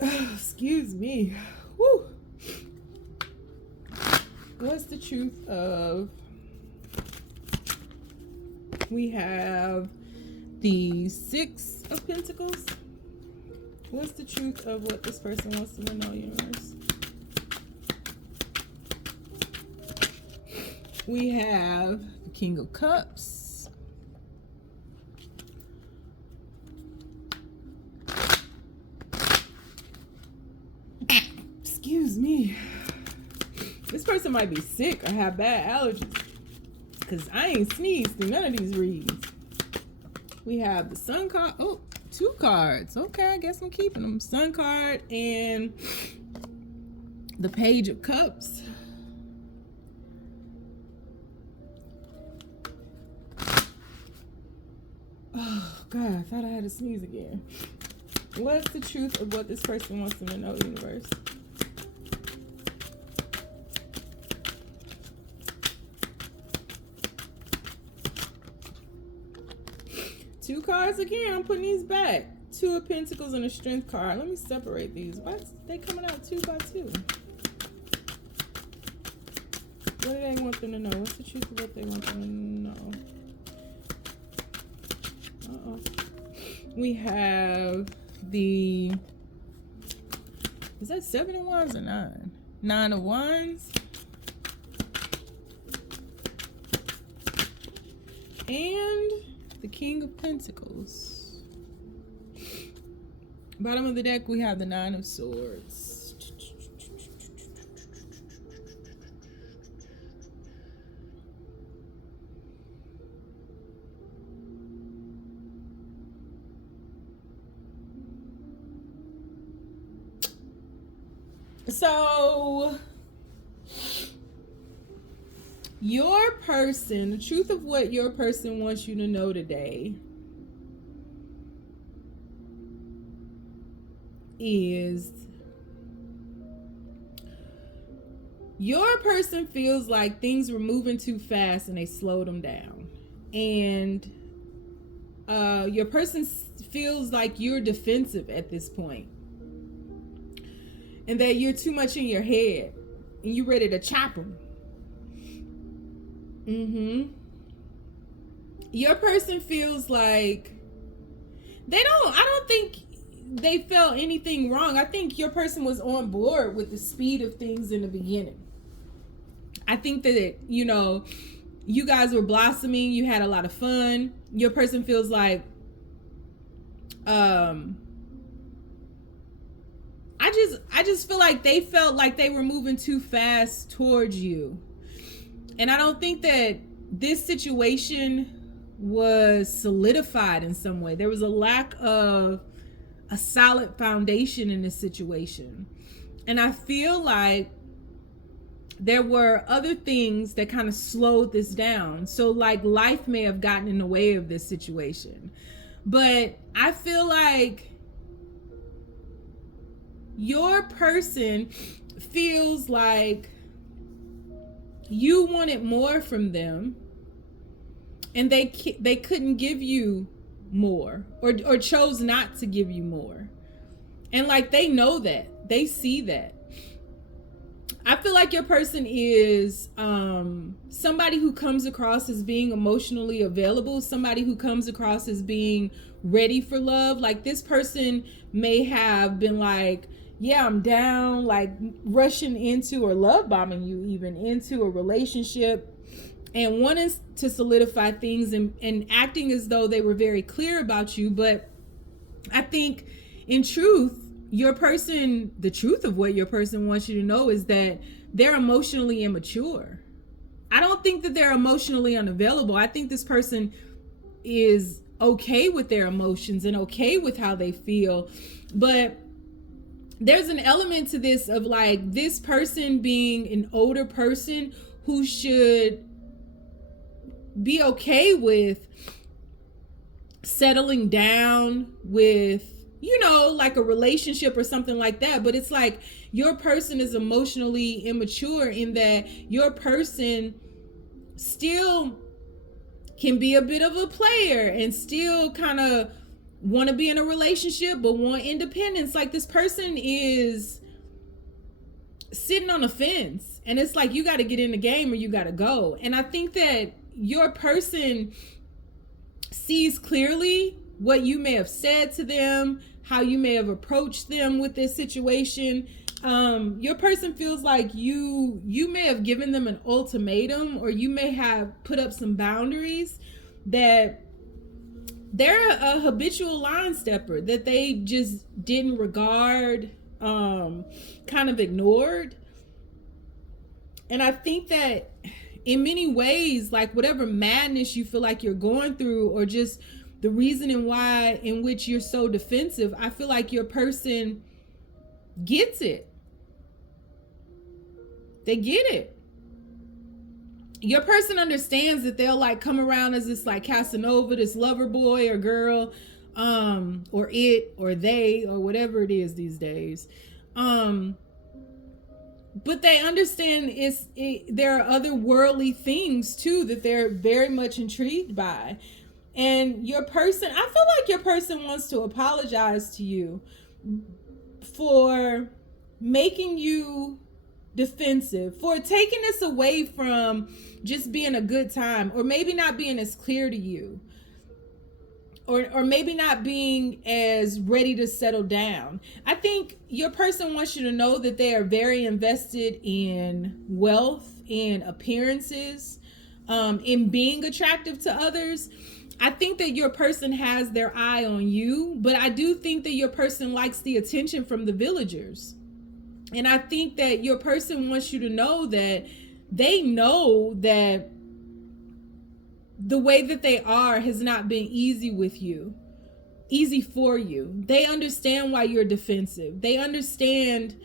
Excuse me. Woo. What's the truth of? We have the 6 of Pentacles. What's the truth of what this person wants them to know, universe? We have the King of Cups. Excuse me. This person might be sick or have bad allergies, because I ain't sneezed through none of these reads. We have the Sun card. Oh, 2 cards. Okay, I guess I'm keeping them. Sun card and the Page of Cups. Oh, God, I thought I had to sneeze again. What's the truth of what this person wants them to know, universe? Two cards again. I'm putting these back. 2 of Pentacles and a Strength card. Let me separate these. Why are they coming out 2 by 2? What do they want them to know? What's the truth of what they want them to know? Uh-oh. We have the... Is that 7 of Wands or 9? 9 of Wands. And the King of Pentacles. Bottom of the deck, we have the 9 of Swords. So, your person, the truth of what your person wants you to know today is your person feels like things were moving too fast and they slowed them down. And your person feels like you're defensive at this point. And that you're too much in your head and you're ready to chop them. Mm-hmm. Your person feels like I don't think they felt anything wrong. I think your person was on board with the speed of things in the beginning. I think that, you guys were blossoming. You had a lot of fun. Your person feels like, I just feel like they felt like they were moving too fast towards you. And I don't think that this situation was solidified in some way. There was a lack of a solid foundation in this situation. And I feel like there were other things that kind of slowed this down. So like life may have gotten in the way of this situation. But I feel like your person feels like you wanted more from them and they couldn't give you more, or chose not to give you more. And like they know that, they see that. I feel like your person is somebody who comes across as being emotionally available, somebody who comes across as being ready for love. Like this person may have been like, yeah, I'm down, like rushing into or love bombing you even into a relationship and wanting to solidify things and acting as though they were very clear about you. But I think in truth, the truth of what your person wants you to know is that they're emotionally immature. I don't think that they're emotionally unavailable. I think this person is okay with their emotions and okay with how they feel. But there's an element to this of like this person being an older person who should be okay with settling down with, like a relationship or something like that. But it's like your person is emotionally immature in that your person still can be a bit of a player and still kind of want to be in a relationship but want independence. Like this person is sitting on a fence and it's like you got to get in the game or you got to go. And I think that your person sees clearly what you may have said to them, how you may have approached them with this situation. Your person feels like you may have given them an ultimatum, or you may have put up some boundaries that they're a habitual line stepper, that they just didn't regard, kind of ignored. And I think that in many ways, like whatever madness you feel like you're going through, or just the reason in which you're so defensive, I feel like your person gets it. They get it. Your person understands that they'll like come around as this like Casanova, this lover boy or girl, or it, or they, or whatever it is these days. But they understand there are other worldly things too that they're very much intrigued by. And your person, I feel like your person wants to apologize to you for making you defensive, for taking this away from just being a good time, or maybe not being as clear to you, or maybe not being as ready to settle down. I think your person wants you to know that they are very invested in wealth, in appearances, in being attractive to others. I think that your person has their eye on you, but I do think that your person likes the attention from the villagers. And I think that your person wants you to know that they know that the way that they are has not been easy for you. They understand why you're defensive. They understand,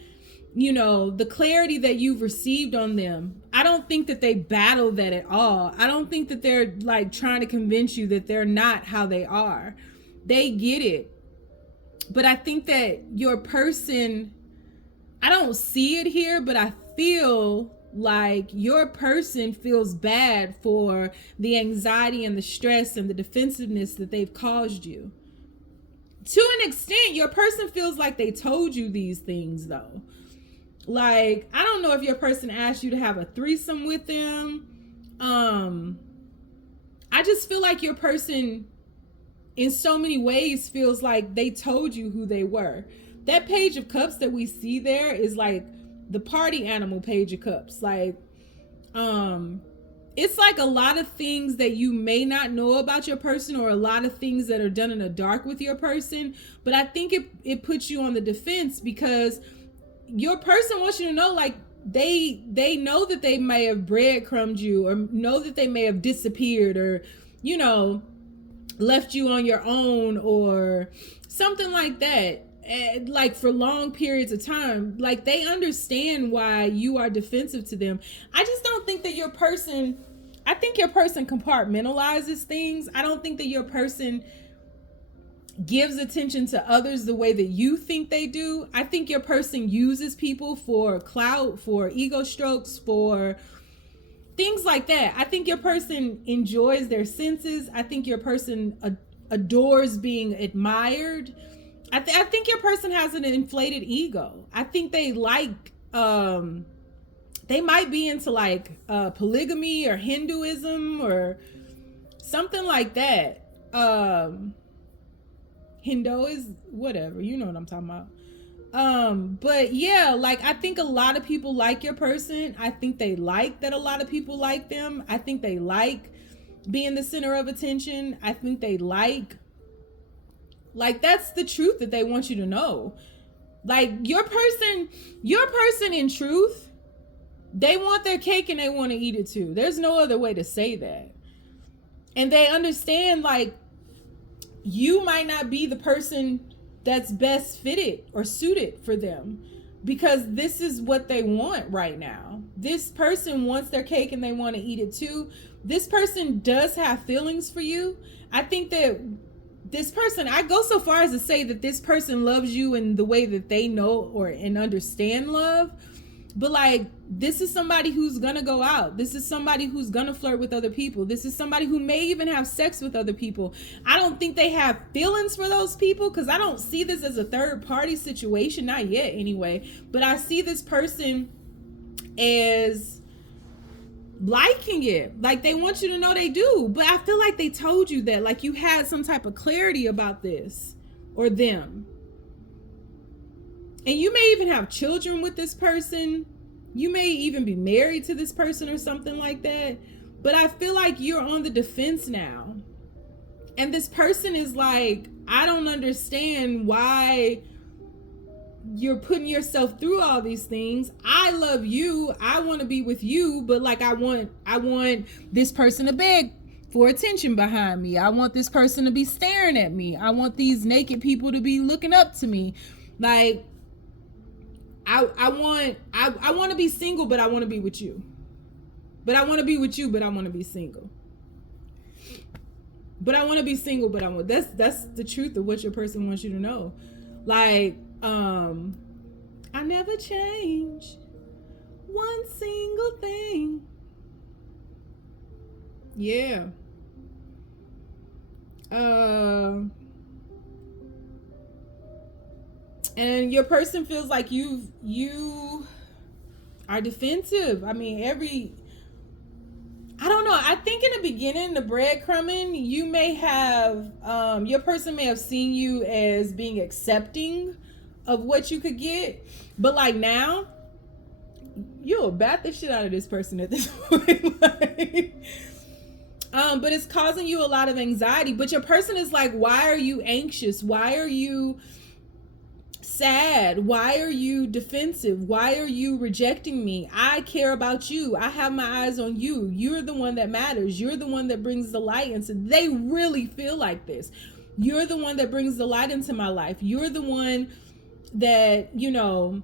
the clarity that you've received on them. I don't think that they battle that at all. I don't think that they're like trying to convince you that they're not how they are. They get it. But I think that your person, I don't see it here, but I feel like your person feels bad for the anxiety and the stress and the defensiveness that they've caused you. To an extent, your person feels like they told you these things though. Like, I don't know if your person asked you to have a threesome with them, I just feel like your person in so many ways feels like they told you who they were. That page of cups that we see there is like the party animal page of cups. Like, it's like a lot of things that you may not know about your person, or a lot of things that are done in the dark with your person. But I think it puts you on the defense, because your person wants you to know, like, they know that they may have breadcrumbed you, or know that they may have disappeared, or, you know, left you on your own, or something like that, like for long periods of time. Like, they understand why you are defensive to them. I just don't think that your person, I think your person compartmentalizes things. I don't think that your person gives attention to others the way that you think they do. I think your person uses people for clout, for ego strokes, for things like that. I think your person enjoys their senses. I think your person adores being admired. I think your person has an inflated ego. I think they like, they might be into like polygamy or Hinduism or something like that. Hindu is whatever, you know what I'm talking about. But yeah, like, I think a lot of people like your person. I think they like that a lot of people like them. I think they like being the center of attention. I think they like that's the truth that they want you to know. Like, your person in truth, they want their cake and they want to eat it too. There's no other way to say that. And they understand, like, you might not be the person that's best fitted or suited for them, because this is what they want right now. This person wants their cake and they want to eat it too. This person does have feelings for you. I think that this person, I go so far as to say that this person loves you in the way that they know and understand love. But like, this is somebody who's gonna go out. This is somebody who's gonna flirt with other people. This is somebody who may even have sex with other people. I don't think they have feelings for those people, because I don't see this as a third party situation, not yet anyway. But I see this person as liking it. Like, they want you to know they do. But I feel like they told you that, like, you had some type of clarity about this or them. And you may even have children with this person. You may even be married to this person or something like that. But I feel like you're on the defense now. And this person is like, I don't understand why you're putting yourself through all these things. I love you. I want to be with you. But like, I want this person to beg for attention behind me. I want this person to be staring at me. I want these naked people to be looking up to me. Like, I want to be single, but I want to be with you. But I want to be with you, but I want to be single. But I want to be single, but that's the truth of what your person wants you to know. Like, I never change one single thing. Yeah. And your person feels like you are defensive. I mean, I don't know. I think in the beginning, the breadcrumbing, you may have, your person may have seen you as being accepting of what you could get. But like, now, you'll bat the shit out of this person at this point. Like, but it's causing you a lot of anxiety. But your person is like, why are you anxious? Why are you sad? Why are you defensive? Why are you rejecting me? I care about you. I have my eyes on you. You're the one that matters. You're the one that brings the light into. They really feel like this. You're the one that brings the light into my life. You're the one that, you know,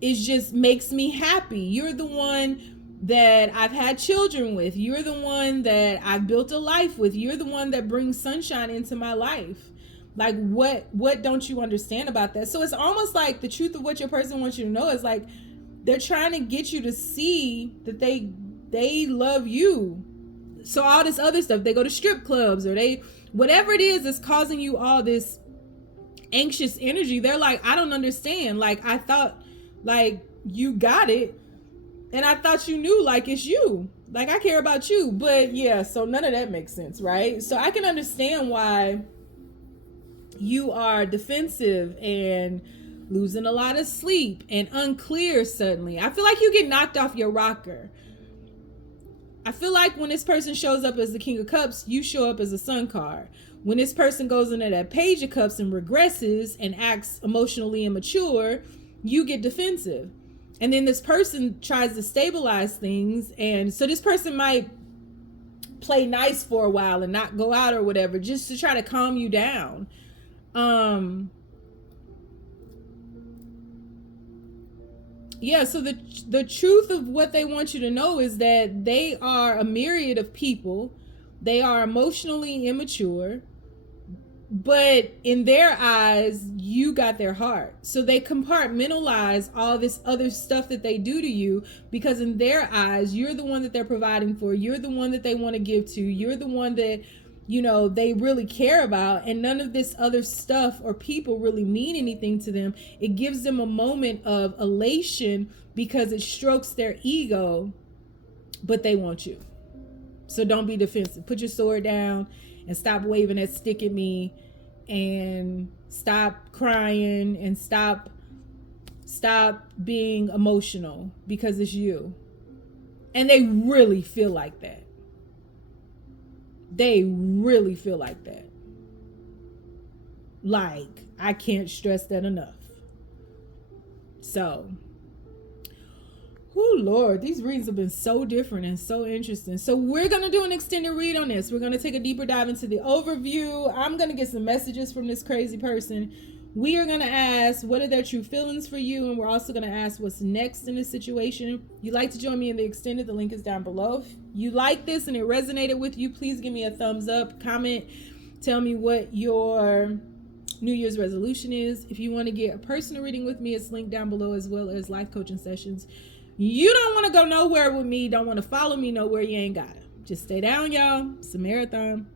is just makes me happy. You're the one that I've had children with. You're the one that I've built a life with. You're the one that brings sunshine into my life. Like, what don't you understand about that? So it's almost like the truth of what your person wants you to know is like, they're trying to get you to see that they love you. So all this other stuff, they go to strip clubs, or whatever it is that's causing you all this anxious energy. They're like, I don't understand. Like, I thought, like, you got it. And I thought you knew, like, it's you. Like, I care about you. But yeah, so none of that makes sense, right? So I can understand why you are defensive and losing a lot of sleep and unclear suddenly. I feel like you get knocked off your rocker. I feel like when this person shows up as the King of Cups, you show up as a Sun card. When this person goes into that Page of Cups and regresses and acts emotionally immature, you get defensive. And then this person tries to stabilize things. And so this person might play nice for a while and not go out or whatever, just to try to calm you down. Yeah, so the truth of what they want you to know is that they are a myriad of people. They are emotionally immature, but in their eyes, you got their heart. So they compartmentalize all this other stuff that they do to you, because in their eyes, you're the one that they're providing for. You're the one that they want to give to. You're the one that, you know, they really care about, and none of this other stuff or people really mean anything to them. It gives them a moment of elation because it strokes their ego, but they want you. So don't be defensive. Put your sword down and stop waving that stick at me, and stop crying, and stop being emotional, because it's you. And they really feel like that. They really feel like that. Like, I can't stress that enough. So, oh Lord, these readings have been so different and so interesting. So we're going to do an extended read on this. We're going to take a deeper dive into the overview. I'm going to get some messages from this crazy person. We are going to ask, what are their true feelings for you? And we're also going to ask what's next in this situation. If you'd like to join me in the extended, the link is down below. If you like this and it resonated with you, please give me a thumbs up, comment, tell me what your New Year's resolution is. If you want to get a personal reading with me, it's linked down below, as well as life coaching sessions. You don't want to go nowhere with me, don't want to follow me nowhere, you ain't got it. Just stay down, y'all. It's a marathon.